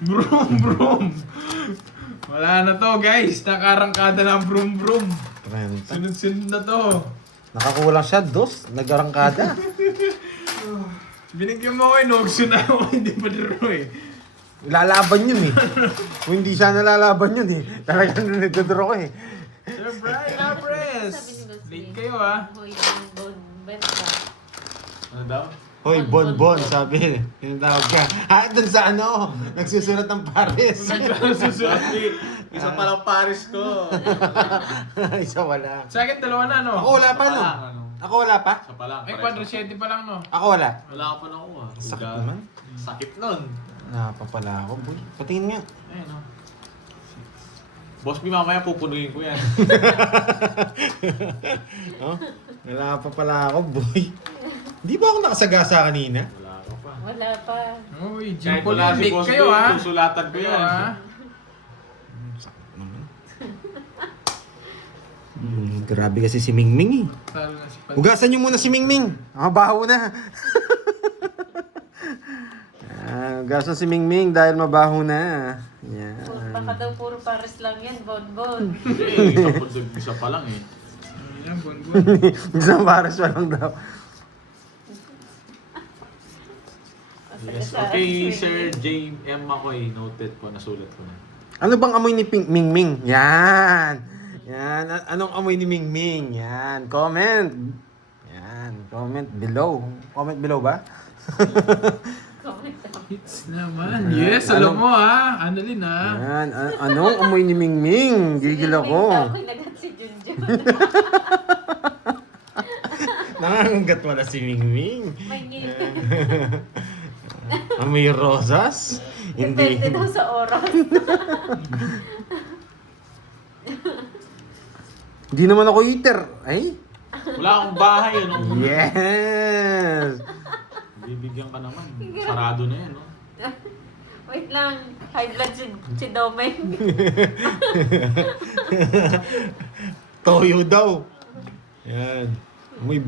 Brum, brum. Wala na to, guys. Nakarangkada na ang brum, brum. 30. Sunod-sunod na to. Nakakuha lang siya, dos. Nag-arangkada. Binigyan mo ko eh, nogso na ako. Hindi pa diro eh. Lalaban yun eh. Kung hindi siya nalalaban yun eh. Talagang nagdodoro ko eh. Sir Brian Lapres. Sabi ni Boss Late Lee. kayo ah. Hoy, bon, benta. Ano daw? Hoy, Bonbon, sabi. Tinatawag ka. Ah, dun sa ano, nagsusulat ng Paris. Sorry. Isa pa lang Paris ko. Isa wala. Sa akin, dalawa na no? Ako wala pa no. Ano? Ako wala pa. Isa pa lang. Ay, pares. 400 pa lang no? Ako wala. Wala ka pa nakuha. Sakit naman. Sakit nun. Napapala ako, boy. Patingin nga. Ayun o. Boss, mi mamaya pupunuin ko yan. Oh, wala pa pala ako, boy. Di ba ako nakasagasa kanina? Wala ka pa. Wala pa. Uy, Kahit Jimpo wala lang. si Late Boss kayo Boy, ah. susulatan ko Kayo yan. ah. Sakit naman. Grabe kasi si Mingming eh. Talo na si Pan. Hugasan niyo muna si Mingming. Mabaho na. Hugasan si Mingming dahil mabaho na. Yan. Baka daw puro Paris lang yan, bon. Isa pa lang eh. Ayan, bon. Isang pares pa lang daw. Yes. Okay, Sir James M. McCoy. Noted po, nasulat ko na. Ano bang amoy ni Mingming? Yan. Yan. Anong amoy ni Mingming? Yan. Comment. Yan. Comment below. Comment below ba? Hits naman. Yes, alam mo ah. Annalyn ah. Yan. Anong amoy ni Mingming? Gigil ako. Ako nagat si Junjun. Nangangagat wala si Mingming. May ngil. Amoy rosas? Hindi. Depende daw sa oras. Hindi naman ako eater. Ay? Wala akong bahay, ano? Yes! Bibigyan ka naman. Sarado na yan, no? Wait lang. High blood si Domeng. Toyo daw. Yan. May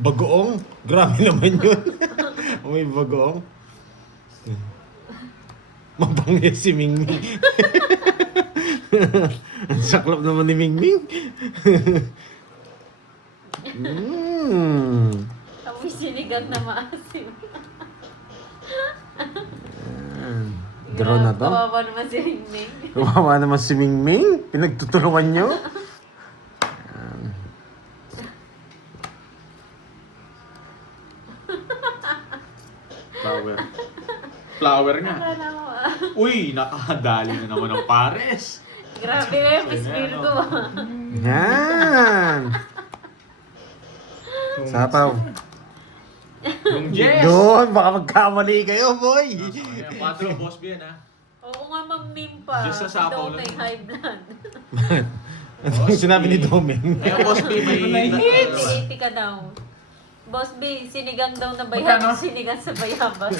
bagoong. Grabe naman yun. May bagoong. Mabangis si Mingming. Ang saklap naman ni Mingming. Amoy sinigang na maasim. Draw na to. Kawawa naman si Mingming. Kawawa naman si Mingming. Pinagtutulungan nyo. Flower. Flower nga. Akala mo Uy, nakadali na naman ang pares. Grabe nga yung Miss Virgo. Yan. Sapaw. Yung yes! Doon, baka magkamali kayo, boy. Ayan, 4 boss bien, ha? Oo nga, mag-meme pa. Just sa sapaw lang. Domeng, high blood. Ano yung sinabi ni Domeng? Ayun, boss B, may... 80 ka daw. Boss B, sinigang daw na Magkano? bayabas. Sinigang sa bayabas.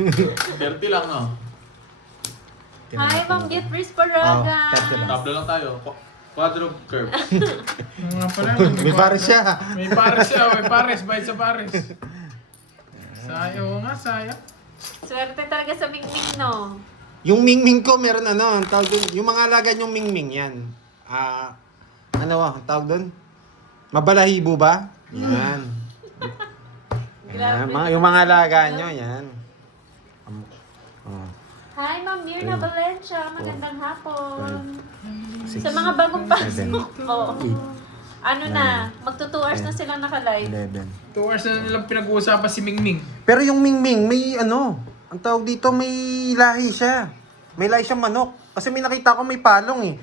30 lang, no? Hi, Ma'am Beatrice Paraga. Tablo lang tayo. Quadro curve. Yung nga pala. May pares siya. May pares siya. May pares. Bayad sa pares. Sayang. Oo nga, sayang. Swerte talaga sa Mingming, no? Yung Mingming ko, meron ano, ang tawag doon, yung mga alaga yung Mingming, yan. Ano ang tawag doon? Mabalahibo ba? Yan. Yan, Grabe. yung mga alaga nyo, yan. Oh. Hi, Ma'am Mirna Valencia. Magandang hapon. Six, Sa mga bagong seven, pasok. Oo. Ano na, magto 2 hours na silang nakalive. 11. 2 hours na nilang pinag-uusapan si Mingming. Pero yung Mingming, may ano, ang tawag dito, may lahi siya. May lahi siyang manok. Kasi may nakita ko may palong eh.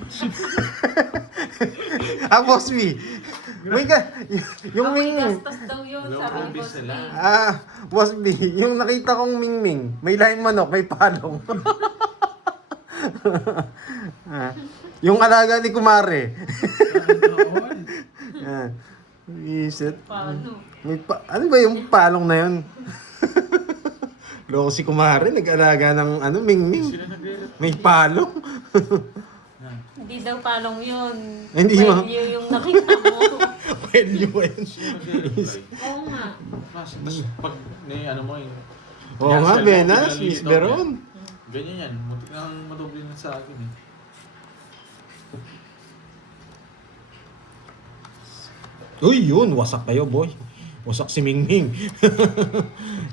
Boss B. May yung Amoy Mingming. gastos daw yun, Yung sabi ni obis Boss B. nila. Boss B, yung nakita kong Mingming, may lahing manok, may palong. Yung alaga ni Kumare. Isit. Paano? Ano ba yung palong na yun? Loko si Kumare, nag-alaga ng Mingming. Sila nagre-rep. May palong. Hindi daw palong yun. Hindi, ma'am. Value yung nakita mo. Value ba yun? Sila nagre-reply. Oo nga. Mas pag ano mo yun. Oo nga, Cancel mo, Benas, pinalilito Miss mo Beron. yan. Ganyan yan. Muntik nang madoble na sa akin eh. Uy, yun. Wasak kayo, boy. Wasak si Mingming.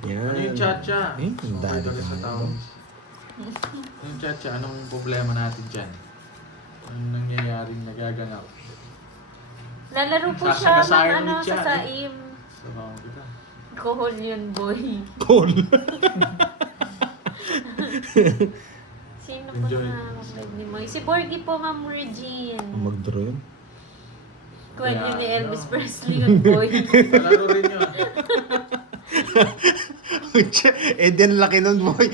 Yan. Ano yung chacha? Eh, ang dali Okay, sa naman. tawag. Yung chacha, anong problema natin dyan? Anong nangyayaring nagaganap? Lalaro po siya ng Sasagasayan ano, ulit siya, sa saim. Sabaw kita. Kohol yun, boy. Cool. Sino po Enjoy. na mag-live ni Moy? Si Borgie po, Ma'am Regine. Mag-draw yun. Kwento ni Yeah, Elvis no. Presley yun, boy. Palaro rin yun. Eh, din laki nun, boy.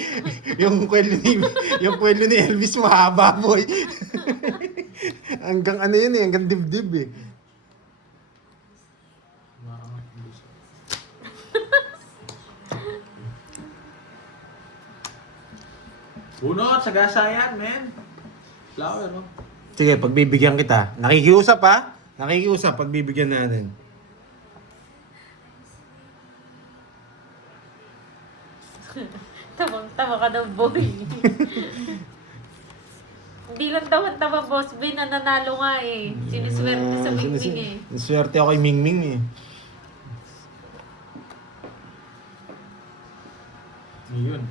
yung kwelo ni Elvis mahaba, boy. Hanggang ano yun eh, hanggang dibdib eh. Bunot, sagasayan, men. Flower, no? Sige, pagbibigyan kita. Nakikiusap ha? Nakikiusap, pagbibigyan natin. Tawang-tawa ka daw, boy. Hindi lang tawa-tawa, Boss B, na nanalo nga eh. Siniswerte sa Mingming eh. Swerte ako kay Mingming eh. Yun.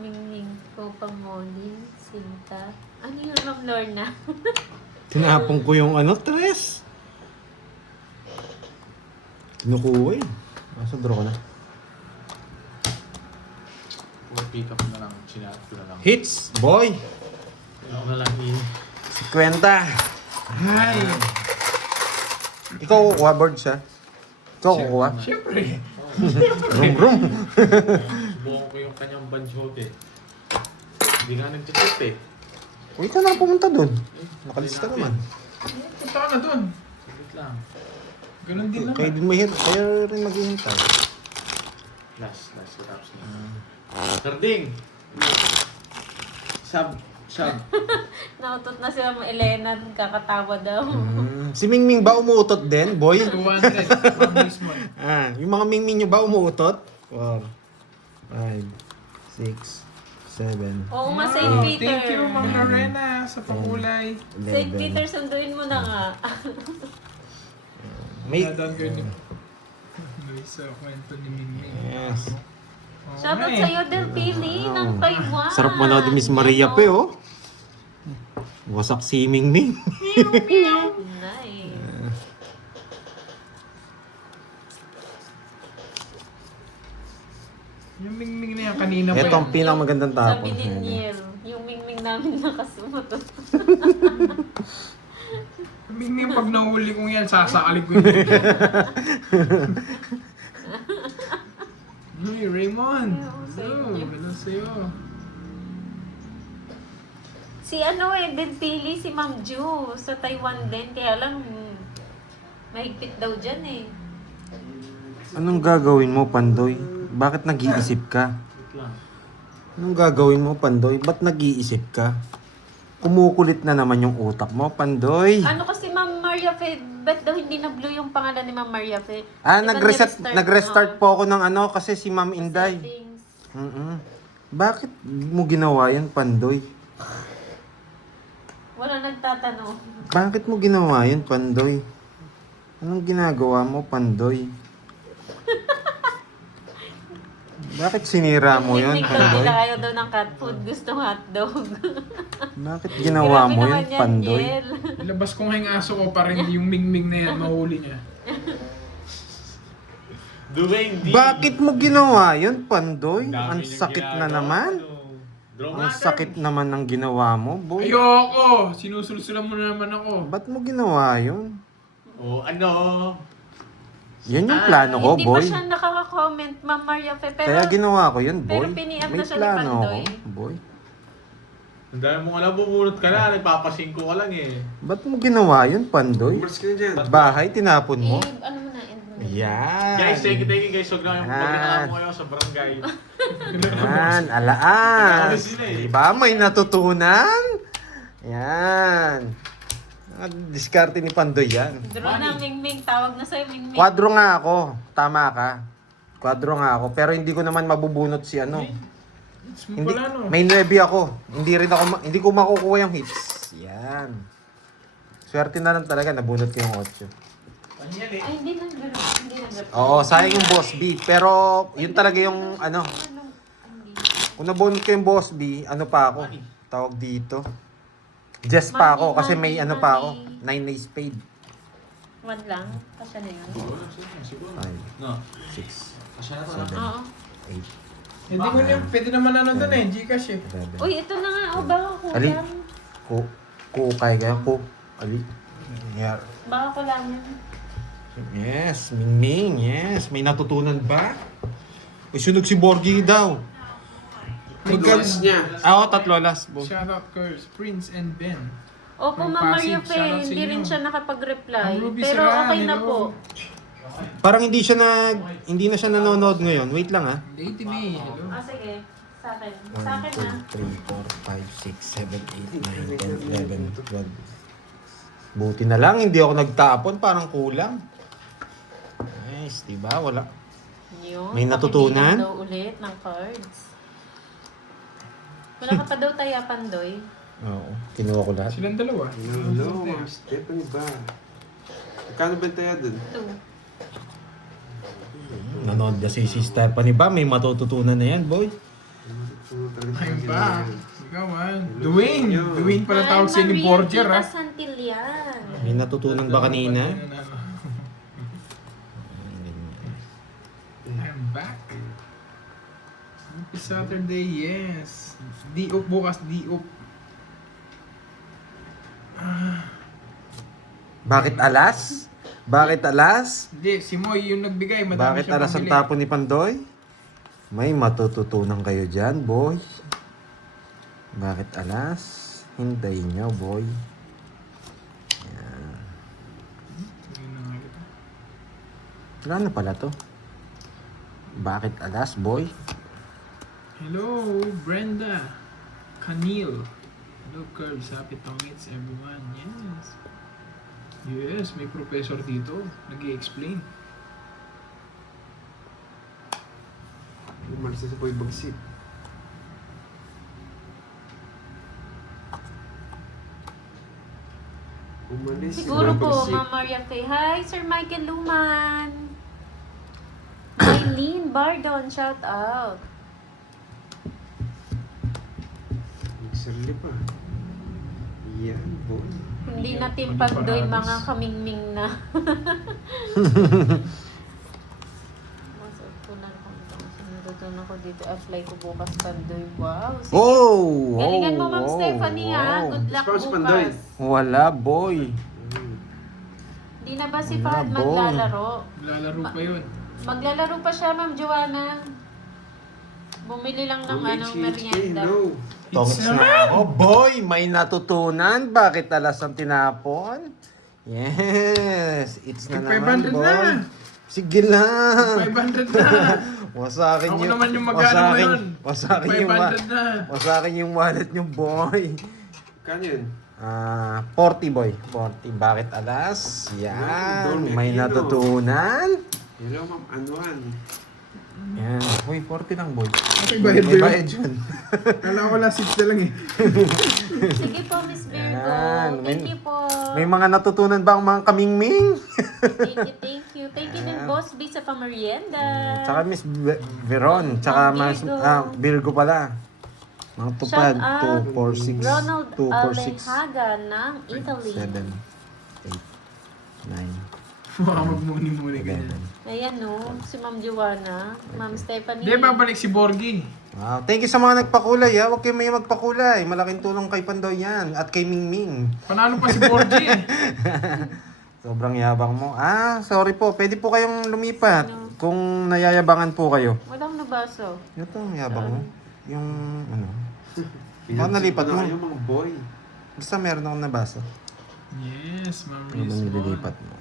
Mingming, Copa Molin, Sinta. Ano yun, Ma'am Lorna? Tinapon ko yung tres. Kinukuha eh. Nasa draw ko na. Pick up na lang. Sinat ko na lang. Hits, boy! Ako na lang i... 50. Hi! Ikaw kukuha, board siya. Ikaw kukuha. Siyempre. Rum rum. Subukan ko yung kanyang banjot eh. Hindi nga nag-chip eh. Uy, ikaw na pumunta dun. Nakalista naman. Punta ka na dun. Saglit lang. Ganun din naman. Kayo rin maghihintay. Last tapos na. Karding! Sab. Nautot na si Ma'am Elena, kakatawa daw. Si Mingming ba umuutot din, boy? 200. From this month. Yung mga Mingming nyo ba umuutot? 4, 5, 6, 7, Oo nga, St. Peter. Thank you, Ma'am Lorena, sa pakulay. St. Peter, sunduin mo na nga. May... Nadaan ko yun. Sa kwento ni Mingming. Yes. Shoutout sa'yo, Del Pili, ng Taiwan. Sarap manood ni Miss Maria pe, oh. Wasak si Mingming. Nice. Yung Mingming na yan kanina pa Ito ang yan. pinakamagandang tapon. Sabi ni Niel, yung mingming namin nakasumatot. Mingming pag nahuli kong yan, sasakalik ko yun. Hey, Raymond. Hello sa Hello, inyo. hello sa'yo. Si Del Pili, si Ma'am Ju, sa Taiwan din. Kaya lang, mahigpit daw dyan eh. Anong gagawin mo, Pandoy? Bakit nag-iisip ka? Saglit lang. Anong gagawin mo, Pandoy? Ba't nag-iisip ka? Kumukulit na naman yung utak mo, Pandoy. Ano kasi Ma'am Maria Fe, ba't daw hindi na blue yung pangalan ni Ma'am Maria Fe? Di ba Nag-restart po ako ng ano kasi si Ma'am Inday. settings? Bakit mo ginawa yan, Pandoy? Wala nagtatanong. Bakit mo ginawa yan, Pandoy? Anong ginagawa mo, Pandoy? Bakit sinira mo yun, Hindi daw Pandoy? nila ayaw daw ng cat food, gusto hotdog. Bakit ginawa mo yun, Grabe naman yan, Pandoy? Yel. Ilabas ko nga yung aso ko para hindi yung Mingming na yan, mahuli niya. Dwayne D. Bakit mo ginawa yun, Pandoy? Dami Ang niyang sakit na ginagawa, naman. ano. Draw Ang matter. sakit naman ng ginawa mo, boy. Ayoko! Sinusulsulan mo na naman ako. Ba't mo ginawa yun? O ano? Yan yung plano ko, Hindi boy. pa siya nakaka-comment, Ma'am Maria Fe. Pero, Kaya ginawa ko yun, boy. pero piniam na May siya ni plano ako, Pandoy. boy. Ang dami mong alam, bubunot ka na. Nagpapasingko ka lang eh. Ba't mo ginawa yun, Pandoy? Umalis ka na dyan. Bahay, tinapon mo? ano mo na, end mo na. Yan. Guys, thank you guys. Huwag na yung Yan. pagkakala mo ngayon sa barangay. Yan, alaan. Alis sila eh. Diba, may natutunan? Yan. Diskarte ni Pandoy yan. Draw na, Mingming. Tawag na sa'yo, Mingming. Kwadro nga ako. Tama ka. Kwadro nga ako. Pero hindi ko naman mabubunot si ano. It's Hindi, pala no. may 9 ako. Hindi ko makukuha yung hits. Yan. Swerte na lang talaga, nabunot ko yung 8. Ay, hindi na. Hindi na. Oo, sayang yung boss B. Pero, yun talaga yung ano. Kung nabunot ko yung boss B, ano pa ako? Tawag dito. Just pa ako kasi may ano pa ako. 9 na spade. One lang. Kasya na yun. Siguro. 5, No. 6, Kasya na to. 7, Oo. 8, Hindi ko na, pwede naman ano doon eh, Gcash eh. 11. Uy, ito na nga. O, baka Ali. kulang. Kukay kaya ko. Ali. Yeah. Baka kulang yan. Yes, Mingming, yes. May natutunan ba? Uy, sunog si Borgie daw. Umalis niya. Tatlo last, boss. Shoutout Curse, Prince and Ben. Opo, From Ma'am Maria Pasig, Fe, shoutout sa hindi rin inyo. siya nakapag-reply. Ang Ruby Pero Serrano, okay na hello. po. Parang hindi na siya nanonood ngayon. Wait lang, ah. Lady May, hello. Sige. Sa akin. 1, Sa akin 2, na. 3, 4, 5, 6, 7, 8, 9, 10, 11, 12. Buti na lang, hindi ako nagtapon. Parang kulang. Nice, diba? Wala. Yun, May natutunan? pakibilang daw ulit ng cards. Wala ka pa daw tayapan, Doy. Oo, kinuha ko lahat. Silang dalawa. Hello, Ma'am Stephanie ba? Magkano ba tayo dun? 2. Nanood na si Stephanie ba? May matututunan na yan, boy. I'm back. Ikaw ah. Dwayne pala tawag siya ni Borger ah. Santillan. May natutunan ba kanina? I'm back. Happy Saturday, yes. Di-up bukas, di-up. Bakit alas? Bakit alas? Hindi, si Moy yung nagbigay. Madami Bakit siyang alas ang pabili. tapon ni Pandoy? May matututunan kayo dyan, boy. Bakit alas? Hintayin nyo, boy. Yan. Wala na pala to. Bakit alas, boy? Hello, Brenda. Kanil. Hello, Curbs. Happy tongits, everyone. Yes. Yes, may professor dito. Nag-i-explain. Umalis na si Boy Bagsik. Umalis si Siguro Boy po, Bagsik. Ma'am Maria Faye. Hi, Sir Michael Luman. Mylene Bardon, shout out. Nagsarili pa. Yan, boy. Hindi natin pagdoy mga kamingming na. Masutunan ko ito. Sinutunan ko dito. Apply ko bukas pandoy. Wow. Sige. Oh! Galingan mo, Ma'am Stephanie, ha? Good luck Spouse Pandoy. bukas. Wala, boy. Di na ba si Wala, Fahad boy. maglalaro? Lalaro pa yun. Maglalaro pa siya, Ma'am Joanna. Bumili lang ng merienda. No. Tongits na ako. Boy, may natutunan. Bakit alas ang tinapon? Yes. It's na naman, 500 boy. na. Sige lang. 500 na. Wasakin Ako yung... naman yung magkano ngayon. Wasakin yung... 500 na. Wasakin yung wallet niyo, boy. Kano yun? 40, boy. 40. Bakit alas? Yan. Don May Aquino. natutunan. Hello, Ma'am Anuan. Yan. Uy, 40 lang, boy. Okay, bayad May ba bayad yun? yun. Kala ko lang 6 na lang eh. Sige po, Miss Virgo. Yan. Thank you po. May mga natutunan ba ang mga kamingming? Thank you, thank you. Thank you din, Boss B, sa pamerienda. Tsaka Miss Veron. Tsaka Ang Mas Virgo. Virgo pala. Mga tupad. Shout out 2, 4, 6. Ronald 2, 4, 6. Alejaga ng Italy. 7, 8, 9, Baka magmuni-muni ka 11. niyan. Ayan no, si Ma'am Joanna, Ma'am Stephanie. Hindi, babalik si Borgie. Wow. Thank you sa mga nagpakulay, ha. Huwag kayo may magpakulay. Malaking tulong kay Pandoy yan. At kay Mingming. Panalo pa si Borgie eh. Sobrang yabang mo. Sorry po. Pwede po kayong lumipat. Kung nayayabangan po kayo. Walang nabaso. Ito, ang yabang mo. Yung, ano. Baka nalipat mo. Yung mga boy. Basta meron akong nabasa. Yes, Ma'am Ano bang Rizwan. nililipat mo?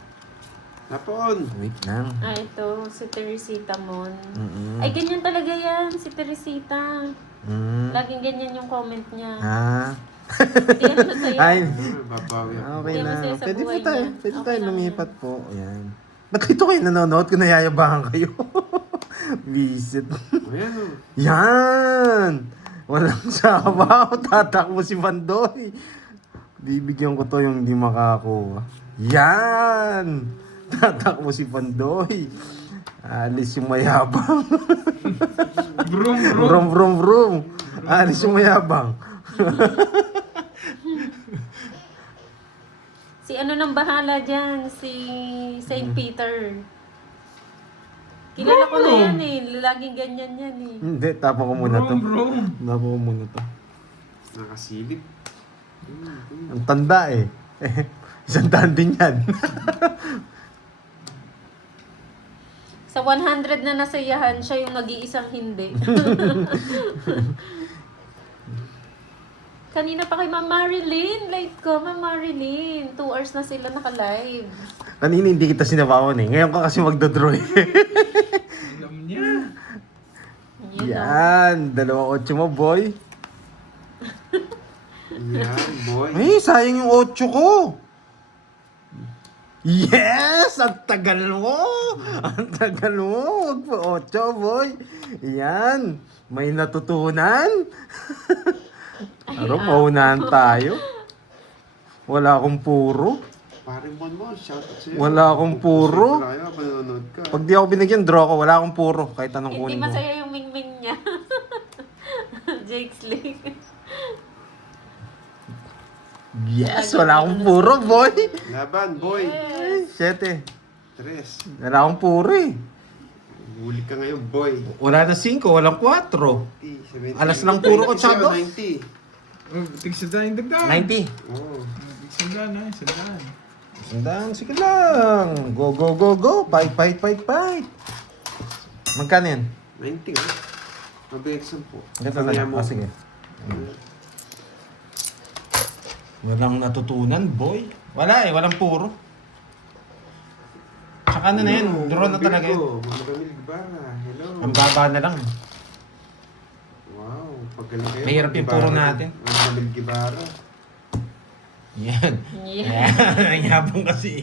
Napon. Wait lang. Ito, si Teresita Mon. Mm-mm. Ay, ganyan talaga yan, si Teresita. Mm. Laging ganyan yung comment niya. Hindi yan masaya. Ay, Babawi ako. okay Hindi na. masaya sa Pwede po buhay tayo. niya. Pwede Okay tayo lang lumipat po. Ayan. Ba't dito kayo nanonood kung nayayabangan kayo? Visit. Ayan o. Yan! Walang sabaw. Tatakbo si Pandoy. Bibigyan ko to yung hindi makakuha. Yan! Tatakbo si Pandoy. Alis yung mayabang. Brum, brum. Brum, brum, brum. Alis yung mayabang. Si ano nang bahala dyan? Si St. Peter. Kilala ko na yan eh. Laging ganyan yan eh. Hindi, tapon ko muna to. Brum, brum. Tapon ko muna to. Nakasilip. Ang tanda eh. Isang daan din yan. Sa 100 na nasayahan, siya yung nag-iisang hindi. Kanina pa kay Ma'am Marilyn. Late ko, Ma'am Marilyn. 2 hours na sila naka-live. Kanina hindi kita sinabawan eh. Ngayon ka kasi magdodraw eh. Alam niya. Yun, Yan. 2-8 mo, boy. Yan, boy. Ay, sayang yung 8 ko. Yes! Ang tagal mo! Ang tagal mo! Huwag po 8, boy. Yan. May natutunan. Aro, maunahan tayo. Wala akong puro. Paring Mon mo, shoutout sa'yo. Wala akong puro. Tayo, panonood ka. Pag di ako binigyan, draw ko. Wala akong puro. Kahit anong Hindi kunin mo. masaya yung mingming niya. Jake Slick. Yes! Wala akong puro, boy. Laban, boy. Ay, 7. 3. Wala akong puro eh. Huli ka ngayon, boy. Wala na 5, walang 4. 70. Alas lang puro ko, tsaka 90. Oh, tigsadaan yung dagdag. 90. Oo. Tigsadaan ha, sadaan. Sandaan, sige lang. Go, go, go, go. Fight, fight, fight, fight. Magkano yan? 90 nga. Mabigay 10. Ganito na lang. Sige. Walang natutunan, boy. Wala eh, walang puro. Ano na yun? Drone na talaga yun. Virgo, Ma'am Ramil Guevara. Hello. Ang baba na lang. Wow, pagaling kayo. Mahirap yung puro natin. Ma'am Ramil Guevara. Yan. Yeah. Ang yabang kasi.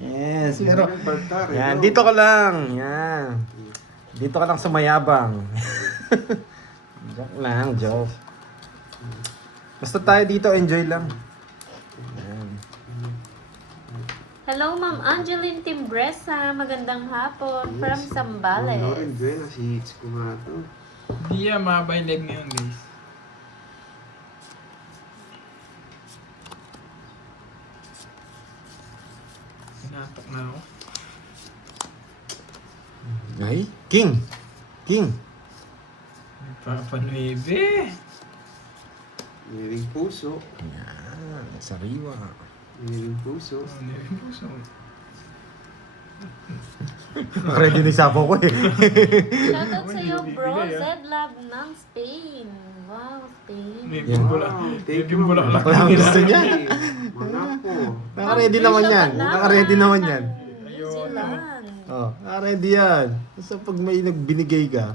Yes, pero... Baltar, Yan, hello. dito ka lang. Yan. Dito ka lang sa mayabang. Joke lang, joke. Basta tayo dito, enjoy lang. Yan. Hello, Ma'am Angeline Timbresa. Magandang hapon from Lauren Zambales. Duena, si Ichiko nga to. Hindi yan, mahaba yung live ngayon guys. Pinatok na ako. Ay, King. King. Papanuebe. Niring puso. Yan, sariwa. Niring puso. Ano yung puso? Ready na isapo ko eh. Shoutout sa'yo, bro. Zed Love ng Spain. Wow, Spain. May Yan. bimbula. May Thank you, bimbula Ma'am. ka. Ang gusto niya. Mga po. Naka-ready naman yan. Naka-ready naman yan. New Zealand. Oh, naka-ready yan. Basta pag may nagbinigay ka,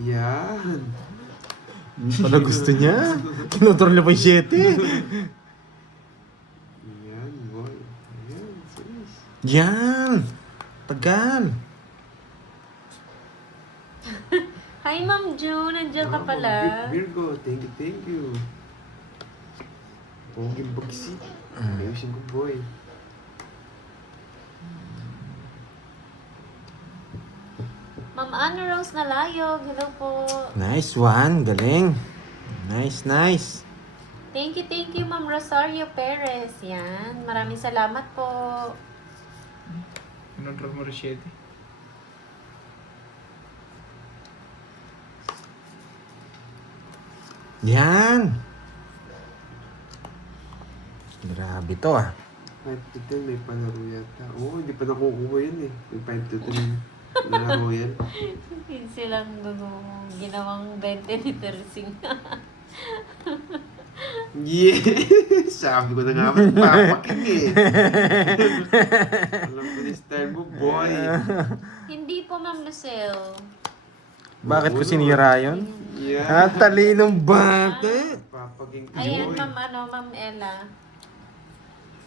Yan. yun pala gusto niya. Kinontrol niya pa yung 7. Yan, boy. Yan, sis. Yan. Tagal. Hi, Ma'am June. Nandiyan ka Wow, pala. Virgo, thank you, thank you. Poging bagsi. Ayusin ko, boy. Ma'am Anna Rose Nalayog. Hello po. Nice one. Galing. Nice, nice. Thank you, Ma'am Rosario Perez. Yan. Maraming salamat po. Kinontrol mo rin 7. Yan. Grabe to ah. 5 to 10 may palaro yata. Oo, hindi pa nakukuha yun eh. May 5 to 10 palaro yan. Yun silang ginawang 20 ni Tersing. Yeah! Sabi ko na nga ba, papakin eh. Alam ko yung style mo, boy. Hindi po, Ma'am Lucille. Bakit ko sinira yun? Yeah. Ah, talinong bata. Papaking ko, Ayan, boy. Ma'am Ella.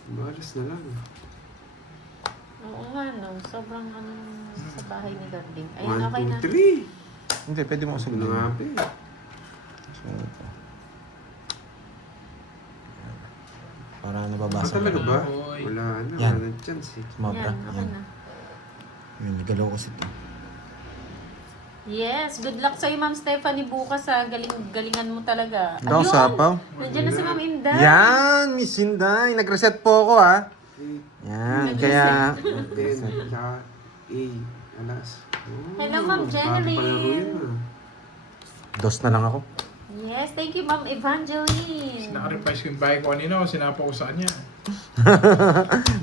Malas na lang. Oo nga, no. Sobrang sa bahay ni Garding. Ayan, 1, okay na. 2, 3. Hindi, pwede mo Ano sagutin. nga ba eh. So, para Ba nababasa talaga ba? Boy. Wala na, Yan. wala na chance eh. Sumabra. Yan, okay Yan. na. Yun, nagalaw kasi ito. Yes, good luck sa'yo, Ma'am Stephanie, bukas sa galingan mo talaga. Daw sapaw. Nandiyan na si Ma'am Inday. Yan, Miss Hinday. Nag-reset po ako ah. Yan, kaya... 10, tsaka A, alas. Oh, Hello, Ma'am bago Jeneline. palaro yun ah. Dos na lang ako. Yes, thank you, Ma'am Evangeline. Naka-revise ko yung bahay ko kanina. Sinapa ko sa kanya.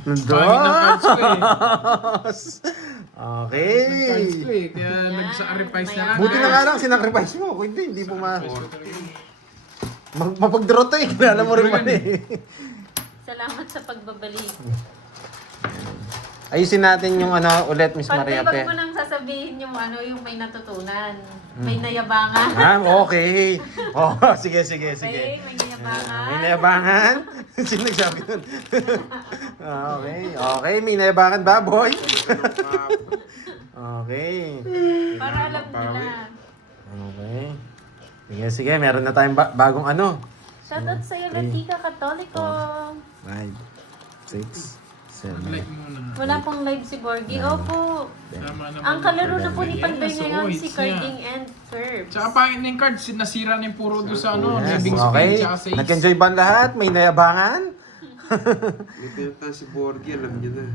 Dos! Pangit ng cards ko eh. Okay. Ng cards ko eh. Kaya Yan, nagsa-revise na maya- lang. Buti na nga lang, sinacrifice mo. Kung hindi po Revise ko talaga yun. mapag-draw to eh. Kilala mo rin man eh. Salamat sa pagbabalik. Ayusin natin yung ano ulit, Miss Maria Pag Pe. mo nang sasabihin yung yung may natutunan. May nayabangan. Ah, okay. Oh, sige. Okay, may nayabangan. May nayabangan? Sino nagsabi nun? Ah, okay, may nayabangan ba, boy? Okay. Para alam nila. Okay. Sige, meron na tayong bagong ano. Shoutout sa'yo, Latika Katoliko. 5, 6, 7. Like muna. Wala pong live si Borgie. Opo. Tama naman. Ang kalaro na po ni Yan, Pandoy nasa ngayon, oits si niya. Carding and Curbs. Tsaka pangit na yung cards. Nasira na yung puro doon sa ano. Yes, Living Spain. okay. Tsaka sa Nag-enjoy ba ang lahat? May nayabangan? May pinuntahan si Borgie, alam niyo na.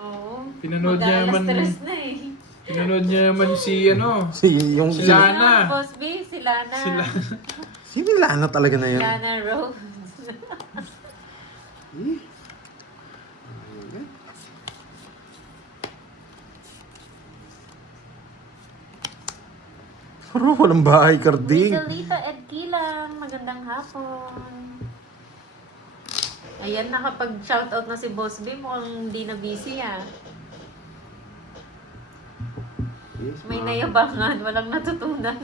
Oo. Pinanood niya naman- Mag-alas-tres na eh. Pinanood niya naman si ano. Yung Si Lana. Boss B, si Lana. Sila. Sino yung Lana talaga na yun? Lana Rose. Eh? Parang walang bahay, Carding. Rizalita Edkilang, magandang hapon. Ayan, nakapag-shoutout na si Boss B. Mukhang hindi na busy ah. Yes, May mga- nayabangan, walang natutunan.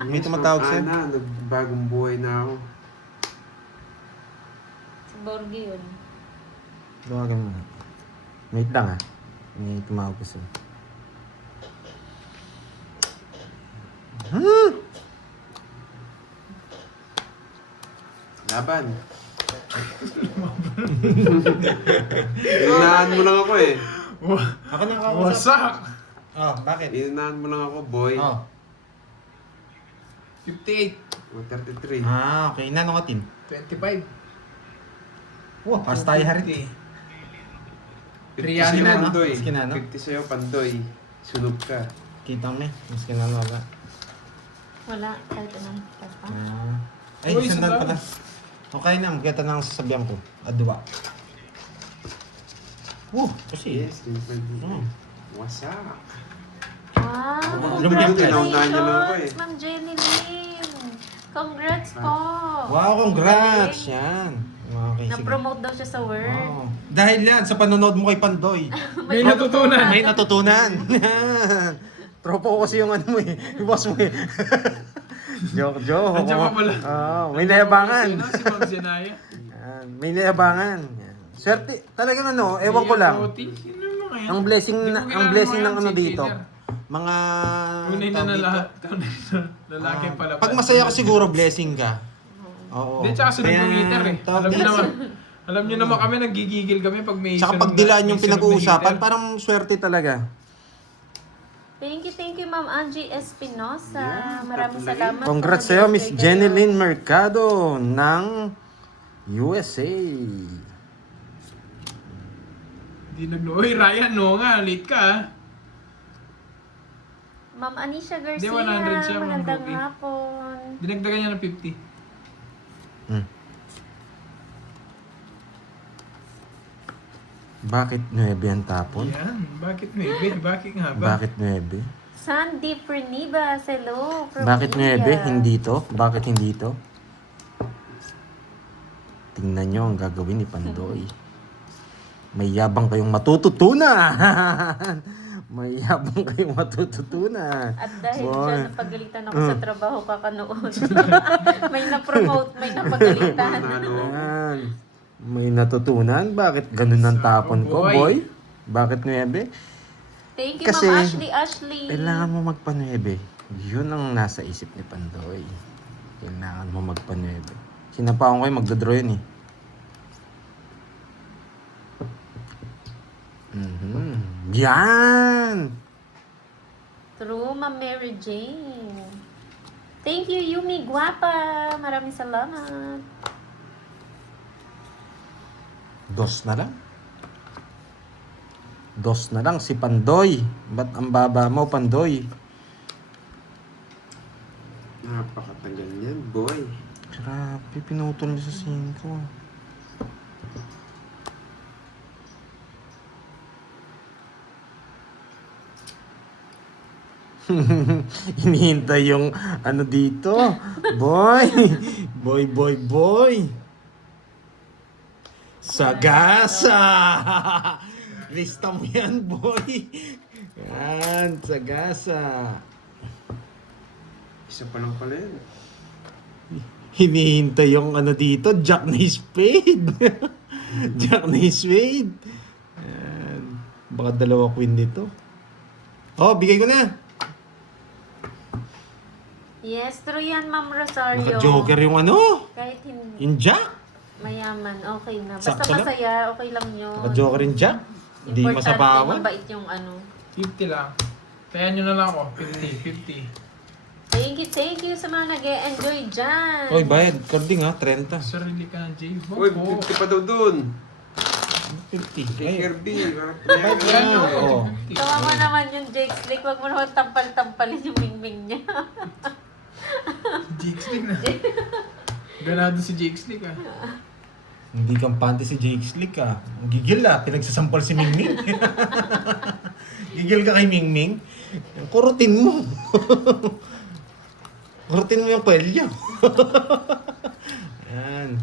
May tumatawag mga sa'yo? Ana, nagbagong buhay na ako. Si Borgie yun. Tawagan mo. Wait lang ah. May tumawag ko sa'yo. Laban. Inunahan mo lang ako eh. Ako nang kausap. Wasak! Oh, bakit? Inunahan mo lang ako, boy. Oh. 58. O, 33. Ah, okay. Nanong ka team? 25. Wow, pass tayo harit. 50 300, sa'yo, no? Pandoy. Mas kinano? 50 sa'yo, Pandoy. Sunog ka. Kita mo eh. Mas kinano ka. Wala, kahit anong basta. Ah. Ay, Uy, sandal sandal. pala. Okay na, magkita na ang sasabihan ko. Adwa. Kasi. Yes, 25. Oh. Wasak. Wow, Lumipad ka. Naunahan niya lang ako eh. congratulations, Ma'am Jenny Lynn. Congrats po. Wow, congrats! Galing. Yan. Okay, sige. Na-promote daw siya sa work. Oh. Dahil yan, sa panonood mo kay Pandoy. May natutunan. May natutunan. Tropo ko kasi yung ano mo eh. Yung boss mo eh. Joke. Nandiyan pa pala. May nayabangan. Si Ma'am Zenaya. Yan, may nayabangan. Yan. Swerte. Talagang ano, ewan ko lang. Sino mo kaya? Ang blessing Hindi ko ang kilala blessing mo ng yan, ano si dito. Peter. Mga Tunay na tawag na dito. lahat. Tunay na lalaki pala. Pag masaya ka siguro, blessing ka. Oo. Hindi, tsaka sunod Kaya, ng meter eh. tawag Alam niyo dito. naman. Alam niyo naman kami, naggigigil kami pag may Tsaka sunod pag na- dilaan yung may sunod na pinag-uusapan, heater. parang swerte talaga. Thank you, Ma'am Angie Espinosa. Yeah, Maraming tatlo salamat. Congrats po, sa'yo, Miss nag-share Jenny kayo. Lynn Mercado ng USA. Hindi Uy, Ryan, no nga. Late ka ah. Ma'am Anisha Garcia. Hindi, 100 siya, Ma'am Magandang Ruby. hapon. Dinagdagan niya ng 50. Bakit 9 ang tapon? Yan. Bakit 9? Bakit nga ba? Bakit 9? Sandy Pernibas. Hello. From Bakit India. 9? Hindi to? Bakit hindi to? Tingnan nyo ang gagawin ni Pandoy. May yabang kayong matututunan. May yabang kayong matututunan. At dahil Boy. dyan, napagalitan ako sa trabaho kakanoon. May na-promote, may napagalitan. Yan. May natutunan? Bakit ganun ang tapon ko, boy? Bakit 9? Thank you, Kasi, Ma'am Ashley. Kailangan mo magpa-9. Yun ang nasa isip ni Pandoy. Kailangan mo magpa-9. Sinapawan ko kayo, magdodraw yun eh. Yan! True, Ma'am Mary Jane. Thank you, Yumi Guapa. Maraming salamat. 2 na lang. 2 na lang si Pandoy. Ba't ang baba mo, Pandoy? Napakatagal niyan, boy. Grabe, pinutol niya sa 5. Hinihintay yung ano dito. Boy! Boy! Sagasa! Lista mo yan, boy. Yan, sagasa. Isa pa lang pala yun. Hinihintay yung ano dito, Jack na Spade. Jack na Spade. Ayan. Baka 2 queen dito. Oh, bigay ko na. Yes, true yan, Ma'am Rosario. Baka Joker yung ano, Kahit hindi yung Jack. mayaman, okay na. Basta Sakto lang. masaya, okay lang yun. Baka Joker yung Jack. Hindi Importante, masapawan. mabait yung ano. 50 lang. Kaya nyo na lang ako. 50. Thank you sa mga nag-e-enjoy dyan. Oy, bayad. Cording ha, 30. Sarili ka na, Jay. Uy, 50 pa daw dun. 50. Kay Ay, Kirby. bayad Wala na. nyo ako. Oo. 50. Kawawa naman yung Jake Slick. Huwag mo naman tampal-tampalin yung mingming niya. Jake Slick na. Ganado si Jake Slick ah. Hindi kampante si Jake Slick ah. Ang gigil ah, pinagsasampal si Mingming. Gigil ka kay Mingming. Kurutin mo. Kurutin mo yung kwelyo. Yan.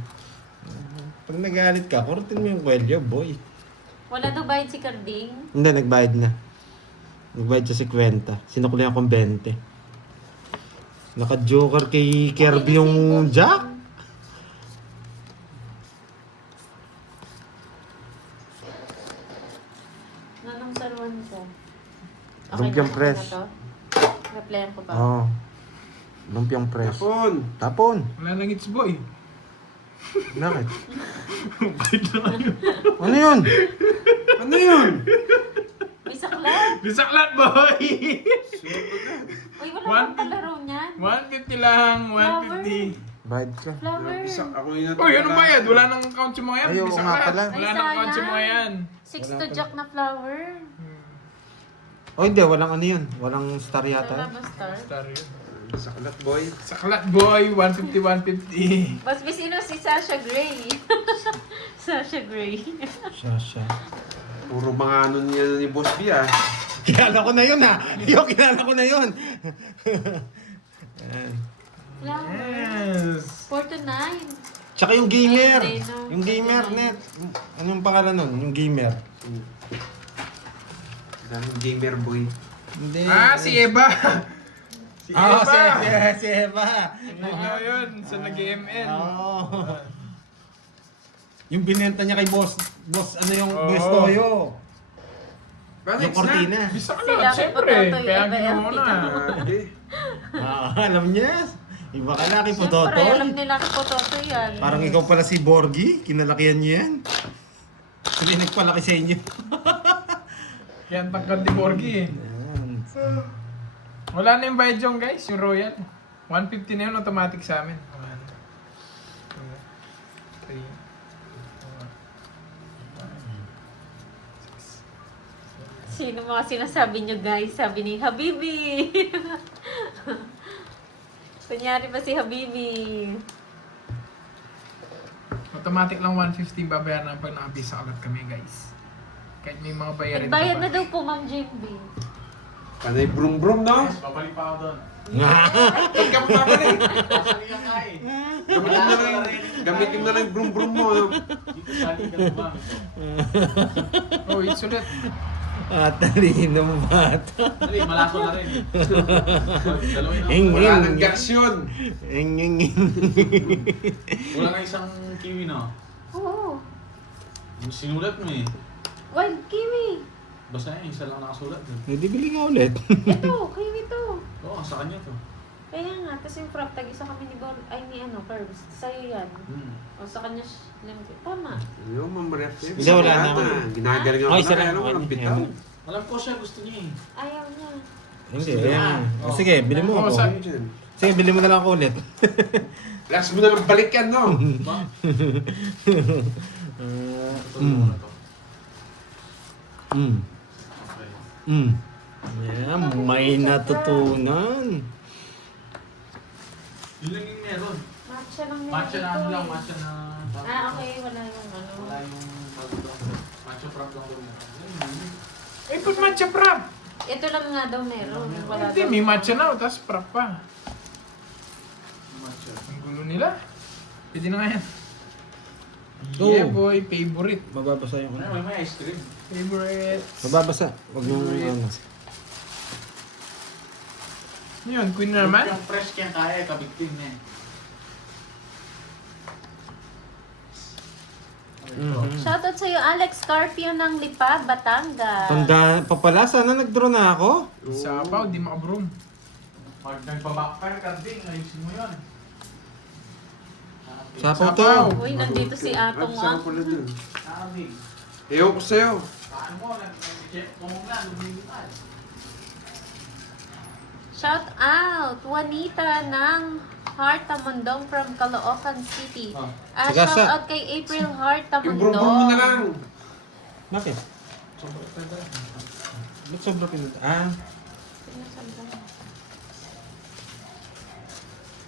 Pag nagalit ka, kurutin mo yung kwelyo, boy. Wala daw bayad si Carding. Hindi, nagbayad na. Nagbayad siya 50. Sinukli akong 20. Naka-joker kay Kirby yung Jack. Nanong saruan ko. Lumpiang na press. to? Replyan ko ba? Oo. Lumpiang press. Tapon. Tapon. Wala nang it's boy. Bakit? Ano yun? Ano yun? May saklat. Bisaklat boy! Uy, wala bang palaro niyan? 150 lang, 150. Bayad ka. Flower. Bisak ako yung Uy, anong bayad? Wala nang count yung mga yan. Ay, oo nga Bisaklat. pala. Wala Ay, nang count yung mga sayang. yan. 6 to jack na flower. Oh, hindi. Walang ano yun. Walang star yata. Wala ba star? Star yun. Saklat boy. Saklat boy, 150, 150. Mas sino si Sasha Grey? Sasha Grey. Sasha. Puro mga ano niya ni Boss B ah. Kilala ko na yun ha. Kilala ko na yun. Ayan. Flower. Yes. 4 to 9. Tsaka yung gamer. Ay, hindi, no. Yung gamer net. Anong pangalan nun? Yung gamer. Daming gamer boy. Hindi. Si Eva. Si Oh, Eva. si Eva. Yun, sa nag-MN. Oo. Yung binenta niya kay boss, ano yung Oo. Boss Toyo. Bakit Yung cortina. Bisaklat, Sila, siyempre. potato, Kaya Eva, ginawa Eva. na. Grabe. Alam niya. Iba ka laki po, Siyempre, alam Totoy. nila ko Pototo yan. Parang ikaw pala si Borgie, kinalakihan niyo yan. Sila yung nagpalaki sa inyo. Kaya ang tangkad ni Borgie eh. Ayan. Wala na yung bayad dyan guys, yung Royal. 150 na yun automatic sa amin. 1, 2, 3, 4, 5, 6. Sino mga sinasabi nyo guys? Sabi ni Habibi. Kunyari pa si Habibi. Automatic lang 150 babayaran pag nakabisa ulit kami guys. Kahit may mga bayarin Nagbayad pa. na daw po Ma'am JB. Panay brum-brum no? Babalik pa ako doon. Pag ka papabalik. Pasalihan nga eh. Gamitin na lang yung brum-brum mo. Ano? Dito sa akin, ganun ba? Oh, it's ulit. Talinong bata. Dali, malaso na rin. Dalawin ako. Ing, Wala ing. nang gas yun. Ing. Wala na isang kiwi na. Oo. Yung sinulat mo eh. Wild kiwi. Basta yan, isa lang nakasulat dun. Hindi bili nga ulit. Ito, kiwi to. Oo, sa kanya to. Kaya nga, kasi yung frap tag isa kami ni Bol, ay ni ano, Curbs. Sa'yo yan. O sa kanya, tama. Yung mamref. Hindi, wala na ako. Ginagaling ako. Oh, isa lang. Ano, walang Okay. bitaw. Alam ko siya, gusto niya eh. Ayaw niya. Hindi, ayan. O, sige, bili mo Oo, ako. sa- Ano dyan? Sige, bili mo na lang ako ulit. Last mo na lang balikan, no? Ba? Ito Mm. muna to. Mm. Okay. Mm. Yeah, may natutunan. Yun lang yung meron. Matcha lang nila Matcha na dito ano lang, eh. matcha na... Okay, wala yung ano. Wala yung matcha prop lang doon. Eh, put matcha prop. Ito lang nga daw meron. Wala Hindi, daw. may matcha na, tapos prop pa. Matcha. Ang gulo nila. Pwede na nga yan. Oh. Yeah boy, favorite. Mababasa yung Ay, may ice cream. Favorite. Mababasa. Huwag yung ano. Yun, queen na naman. Yung fresh kaya kaya, kabigtin na eh. Mhm. Shoutout sa'yo, Alex Carpio ng Lipa, Batangas. Tanda pa pala, sana nag-draw na ako. Sapaw, di makabroom. Pag nagbabackfire ka din, ayusin mo yun. Sapaw to. Sapaw. Uy, nandito si Atong Sarap ah. pala dun. Sabi, Ewan ko sa'yo. paano mo, nag-check mo nga, lumilipat. Shout out, Juanita ng Heart Tamundong from Caloocan City. Ah. Sige, Shout sa- out kay April Heart Yung brum-brum mo na lang. Tamundong. Bakit? Ba't sobra pinunta?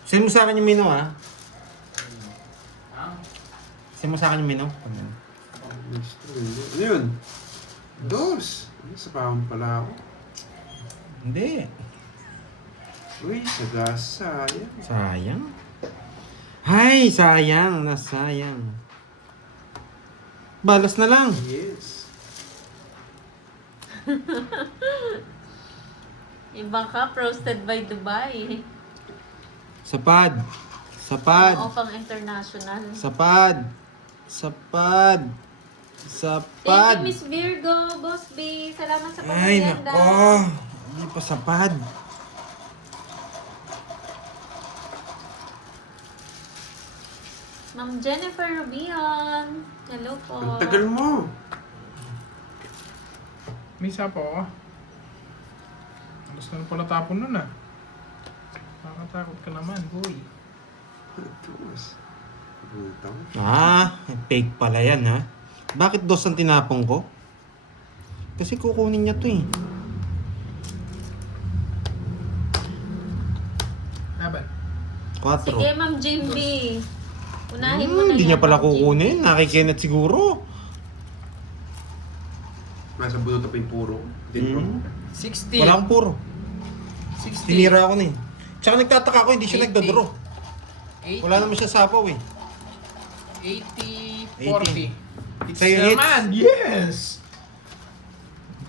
Send mo sa akin yung menu ah. Ah, Send mo sa akin yung menu. Ano yun? Dos. Sa pahon pala ako. Hindi. Uy, sagasa. Yan. Sayang. Hay, sayang. Nasayang. balas na lang. Yes. Ibang cup roasted by Dubai. Sapad. Sapad. Oo, pang international. Sapad. Sapad. Thank Sapad. you, Miss Virgo, Boss B. Salamat sa Ay, pagmerienda. nako. Hindi pa sapad. Ma'am Jennifer Rubion. Hello po. Ang tagal mo. May isa pa ako. Alas ka na pala tapon nun ah. Nakakatakot ka naman, boy. Thomas. Butang. Fake pala yan ha. Bakit dos ang tinapong ko? Kasi kukunin niya to eh. Laban. 4. Sige, Ma'am Jimby. Unahin mo na Hindi yan, niya pala Ma'am Jimby. kukunin. Nakikinet siguro. Nasa bunot pa yung puro. Dito. 60. Wala akong puro. 60. Tinira ako na eh. Tsaka nagtataka ako, hindi siya 80. nagdodro. 80. Wala naman siya sapaw eh. 80, 40. It's Sa'yo hits? naman, yes!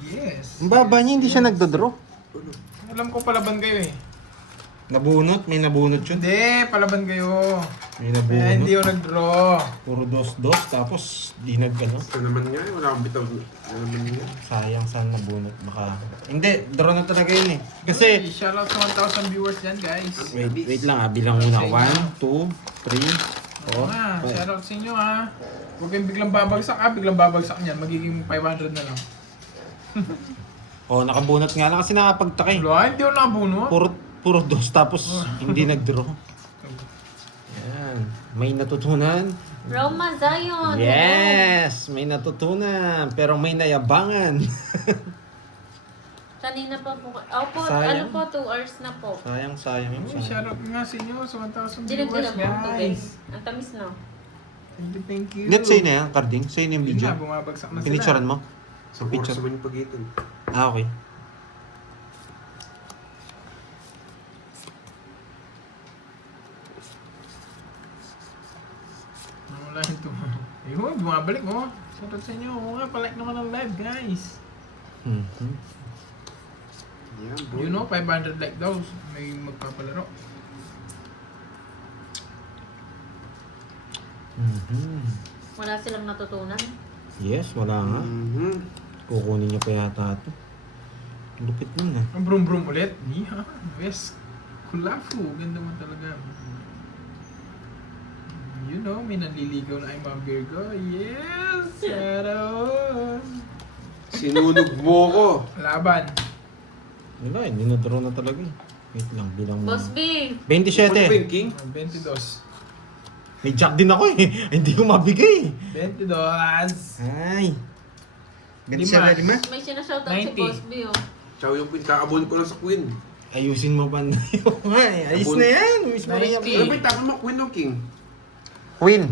Yes. Ang baba niya, hindi siya nagdodro. Alam ko palaban kayo eh. Nabunot, may nabunot yun. Hindi, palaban kayo. May Kaya hindi nabunot. ako nag-draw. Puro dos-dos, tapos di nagano. Ito naman nga, wala akong bitaw. Ano naman nga. Sayang saan nabunot. Baka... Hindi, draw na talaga yun eh. Hey, Kasi... shoutout sa 1,000 viewers dyan, guys. Wait lang ah, bilang muna. 1, 2, 3, Oo nga, shoutout sa inyo ha. Huwag kayong biglang babagsak ha, biglang babagsak niyan. Magiging 500 na lang. Oh, nakabunot nga lang kasi nakapagtaka eh. Wala, hindi ako nakabunot. Puro dos tapos hindi nag-draw. Yan. May natutunan. Roma Zion. Yes! May natutunan. Pero may nayabangan. Hello. Kanina pa po. Opo, Sayang. ano po, 2 hours na po. Sayang yung Uy, shoutout nga sa inyo sa 1,000 viewers, Dinagdagan mo ang tubig. guys. Ang tamis na. Thank you. Let's say na yan, Carding. Sa'yo na yung Yun video. na, bumabagsak na sila. Pinicturean mo? Sa Picture. oras naman yung pagitan. Ah, okay. Wala ito. Ayun, bumabalik mo. Shoutout sa inyo. Oo nga, palike naman ang live, guys. Mhm. Yeah, boy. You know, 500 like daw. May magpapalaro. Mhm. Wala silang natutunan. Yes, wala nga. Mhm. Kukunin niya pa yata ito. Lupit nun ah. Ang brum brum ulit. Yeah. Yes. Kulafu. Ganda mo talaga. You know, may nanliligaw na ay mga Virgo. Yes! Shoutout! Sinunog mo ko. Laban. Wala eh, dinadraw na talaga eh. Wait lang, bilang mo. Boss B. Ano ba 27. yung king? 22. May jack din ako eh. Hindi ko mabigay. 22. Ay. Lima. 5? May sinashoutout si 90. Boss B, oh. Chow yung queen. Kakabon ko lang sa queen. Ayusin mo ba na yun? Ay, ayos na yan. Miss Maria. 90. Ano ba yung tapon mo? Queen o king? Queen.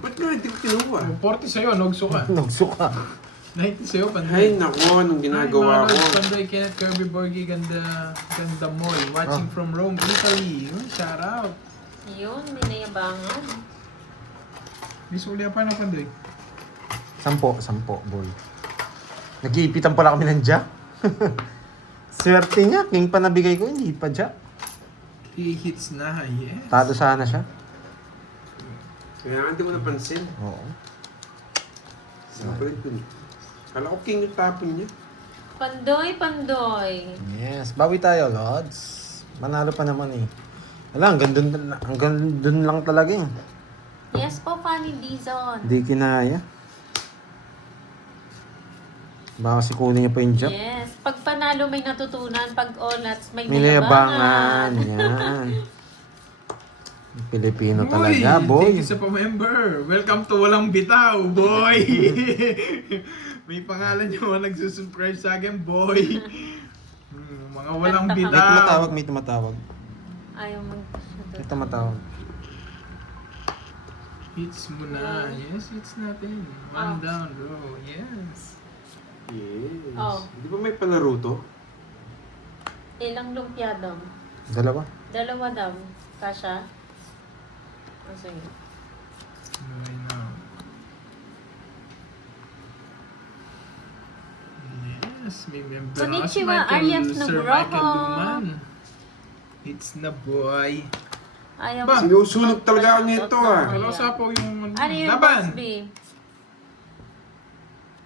Ba't nga hindi ko kinuha? 40 sa'yo, nogso ka. Nagsuka. 90 sa'yo, Ay, panday. nako. Anong ginagawa ko? Panday, Kenneth Kirby Borgi, ganda moy. Watching from Rome, Italy. Shout out. Yun, may nayabangan. Bisuli pa na panday. 10, boy. Nag-iipitan pala kami ng jack. Swerte niya. King pa nabigay ko, hindi pa jack. He hits na, yes. Talo sana siya. Kaya hindi mo napansin. Oo. Sabi ko, kala ko king yung tapon niya. Pandoy. Yes, bawi tayo, Lods. Manalo pa naman eh. Wala, hanggang dun lang talaga eh. Yes po, Fanny Dizon. Hindi kinaya. Baka si kunin niya pa yung jack. Yes. Pag panalo may natutunan, pag onats may May nayabangan. Yan. Pilipino talaga, boy. Thank you sa pa-member. Welcome to Walang Bitaw, boy. May pangalan yung mga nagsusubscribe sa akin, boy. Mga walang Kanta ka. May bitaw. tumatawag, may tumatawag. Ayaw mag... May tumatawag. Hits mo na. Yes, hits natin. One down, bro. Yes. Yes. Oh. Di ba may palaro to? Ilang lumpia daw? 2. 2 daw. Kasha? Oh, sige. Okay na. Yes, may member Konnichiwa, Arias Sir Nugroho. Michael Luman. It's na boy. Ayaw Ba? Sinusunog talaga ako nito ah. Wala usapaw yung Ano yung laban. Boss B?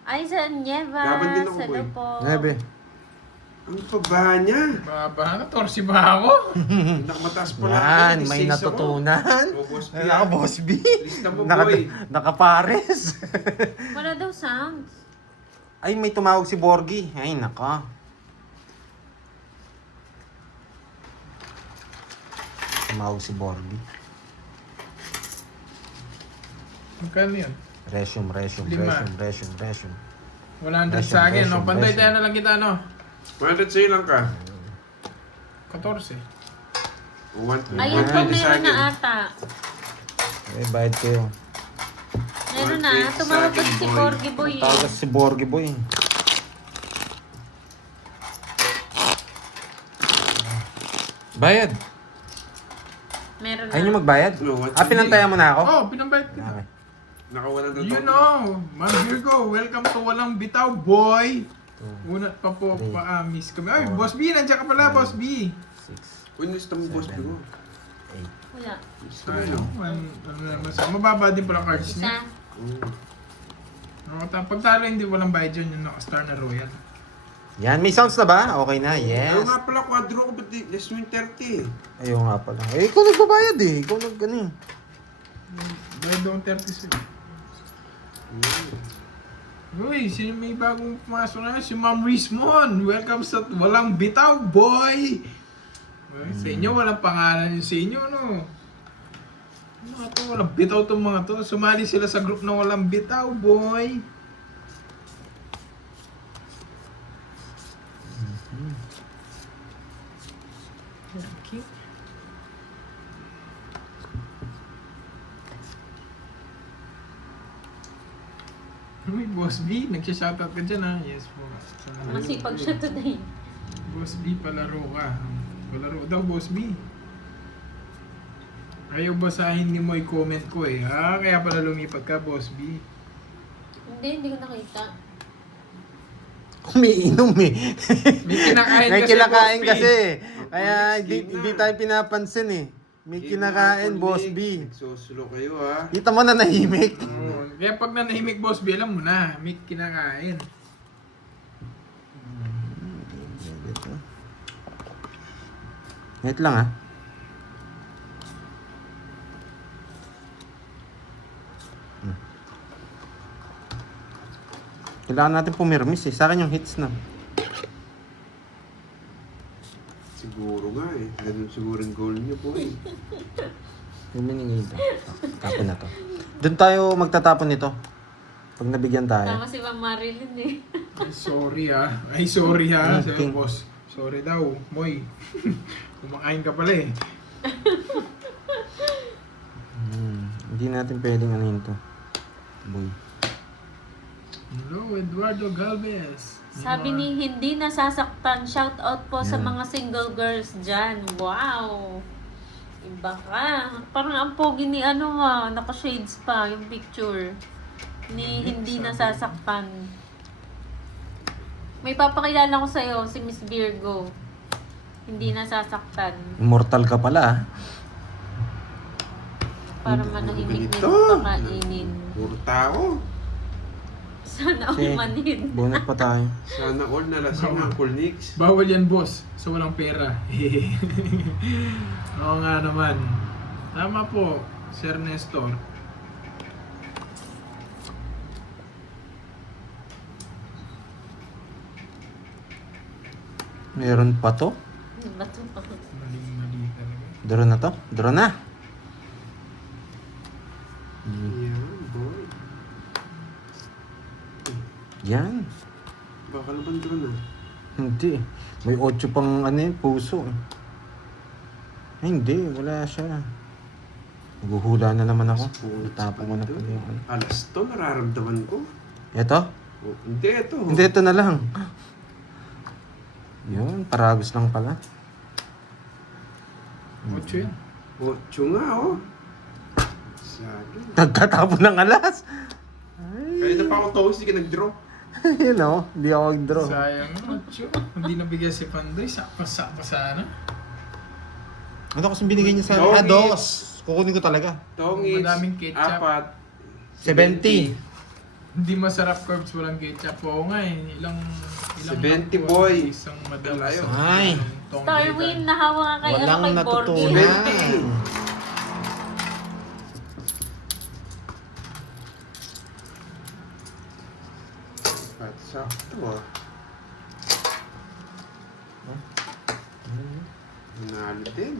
Aiza Nieva, Laban din ako, sa boy. po. Nebe. Ang paba niya. Baba na, torsi ba ako? Nakamataas pala. Yan, ako, may 16 ako. natutunan. Oh, Boss B, Ay, ako, Boss B. Lista mo, boy. Nakapares. Wala daw sounds. Ay, may tumawag si Borgie. Ay, naka. Tumawag si Borgie. Magkano yun? Resume. Lima. 100 Resume, sa akin, no? resume, Pantay resume. tayo na lang kita, no? 100 sa'yo lang ka. 14. O, 120 Ayun po, sa meron na akin. ata. Eh, bayad kayo. Meron na. 120 Tumawag sa akin, si boy. Porgy Boy. Tawag si Borgie Boy. Bayad. Meron na. Ayaw nyo magbayad? No, what Pinantayan mo na ako? Oh, pinambayad kita. Okay. Nakawalan na You know, Ma'am Virgo, welcome to Walang Bitaw, boy! Unat pa po, Three. pa-miss kami. Ay, Four. Boss B, nandiyan ka pala, Boss B. 6, Uy, nilista mo, boss Seven. ko. 8. Wala. Nilista mo, Ano, no? ano naman sa, mababa din pala cards Isa. niya. Oo. Pag talo hindi walang bayad dyan, yung naka-star na royal. Yan, may sounds na ba? Okay na, yes. Ayaw nga pala, quadro ko, ba't di- less than 30 Ayaw nga pala. Eh, ikaw nagbabayad eh. Ikaw ano eh. Bayad doon 30 sila. Uy, sino may bagong pumasok na? Si Ma'am Rismon. Welcome sa Walang Bitaw, boy! Uy, sa inyo, walang pangalan yung sa inyo, no? Mga to, walang bitaw tong mga to. Sumali sila sa group na Walang Bitaw, boy! Okay. Uy, Boss B, nagsha-shoutout ka dyan ha. Yes po. Masipag siya today. Boss B, palaro ka. Palaro daw, Boss B. Ayaw basahin ni mo i-comment ko eh. Kaya pala lumipat ka, Boss B. Hindi ko nakita. Umiinom eh. May kinakain May kasi, kinakain Boss B. kasi. Kaya Sige hindi na. tayo pinapansin eh. May Game kinakain, na, Boss Nick. B. Nagsusulo kayo, ha? Kita mo na nahimik. Oo. Kaya pag nanahimik, Boss B, alam mo na, may kinakain. Wait lang ah. Kailangan natin pumirmis eh. Sa akin yung hits na. Siguro nga eh. Ganun siguro yung goal niyo po eh. Yung miningin ito. Tapon na to. Doon tayo magtatapon nito. Pag nabigyan tayo. Tama si Ma'am Marilyn eh. Ay, sorry ah. Ay, sorry ha. Sabi King. boss. Sorry daw, Moy. Kumakain ka pala eh. Hindi natin pwedeng anuhin to. Boy. Hello, Eduardo Galvez. Sabi ni hindi nasasaktan. Shout out po sa Yan. mga single girls dyan. Wow! Iba ka. Parang ang pogi ni ano ha. Naka-shades pa yung picture. Ni hindi nasasaktan. May papakilala ko sa'yo, si Miss Virgo. Hindi nasasaktan. Immortal ka pala ah. Para manahimik na Ganito. yung pakainin. Puro tao. Sana Kasi umanin. bunot pa tayo. Sana all nalasing ang Uncle Nix. Bawal yan, boss. Sa walang pera. Oo nga naman. Tama po, Sir Nestor. Meron pa to? Bato pa. Mali talaga. Draw na to? Draw na. Yeah, boy. Yan. Baka naman doon ah. Hindi. May 8 pang ano yun, puso. Ay, hindi. Wala siya. Naguhula na naman ako. Itapo mo na pala yung ano. Alas to, nararamdaman ko. Eto? Oh, hindi, ito. Hindi, ito na lang. Yun, paragos lang pala. 8 yan. 8 nga, oh. Sabi. Nagtatapon ng alas. Kaya na pa ako toast, hindi ka nag-draw. You know, hindi ako mag-draw. Sayang naman, Chu. Hindi nabigyan si Pandoy. Sakpa-sakpa sana. Ano kasi binigay niya sa Dongis. dos. Kukunin ko talaga. Tongits, Madaming ketchup. 4. 70. Hindi masarap carbs walang ketchup. Oo nga eh. Ilang 70 boy. Isang madam. Layo. Ay. Starwin, nahawa ka kay Walang kay Borgie. natutunan. At sakto ah. Nanalo din.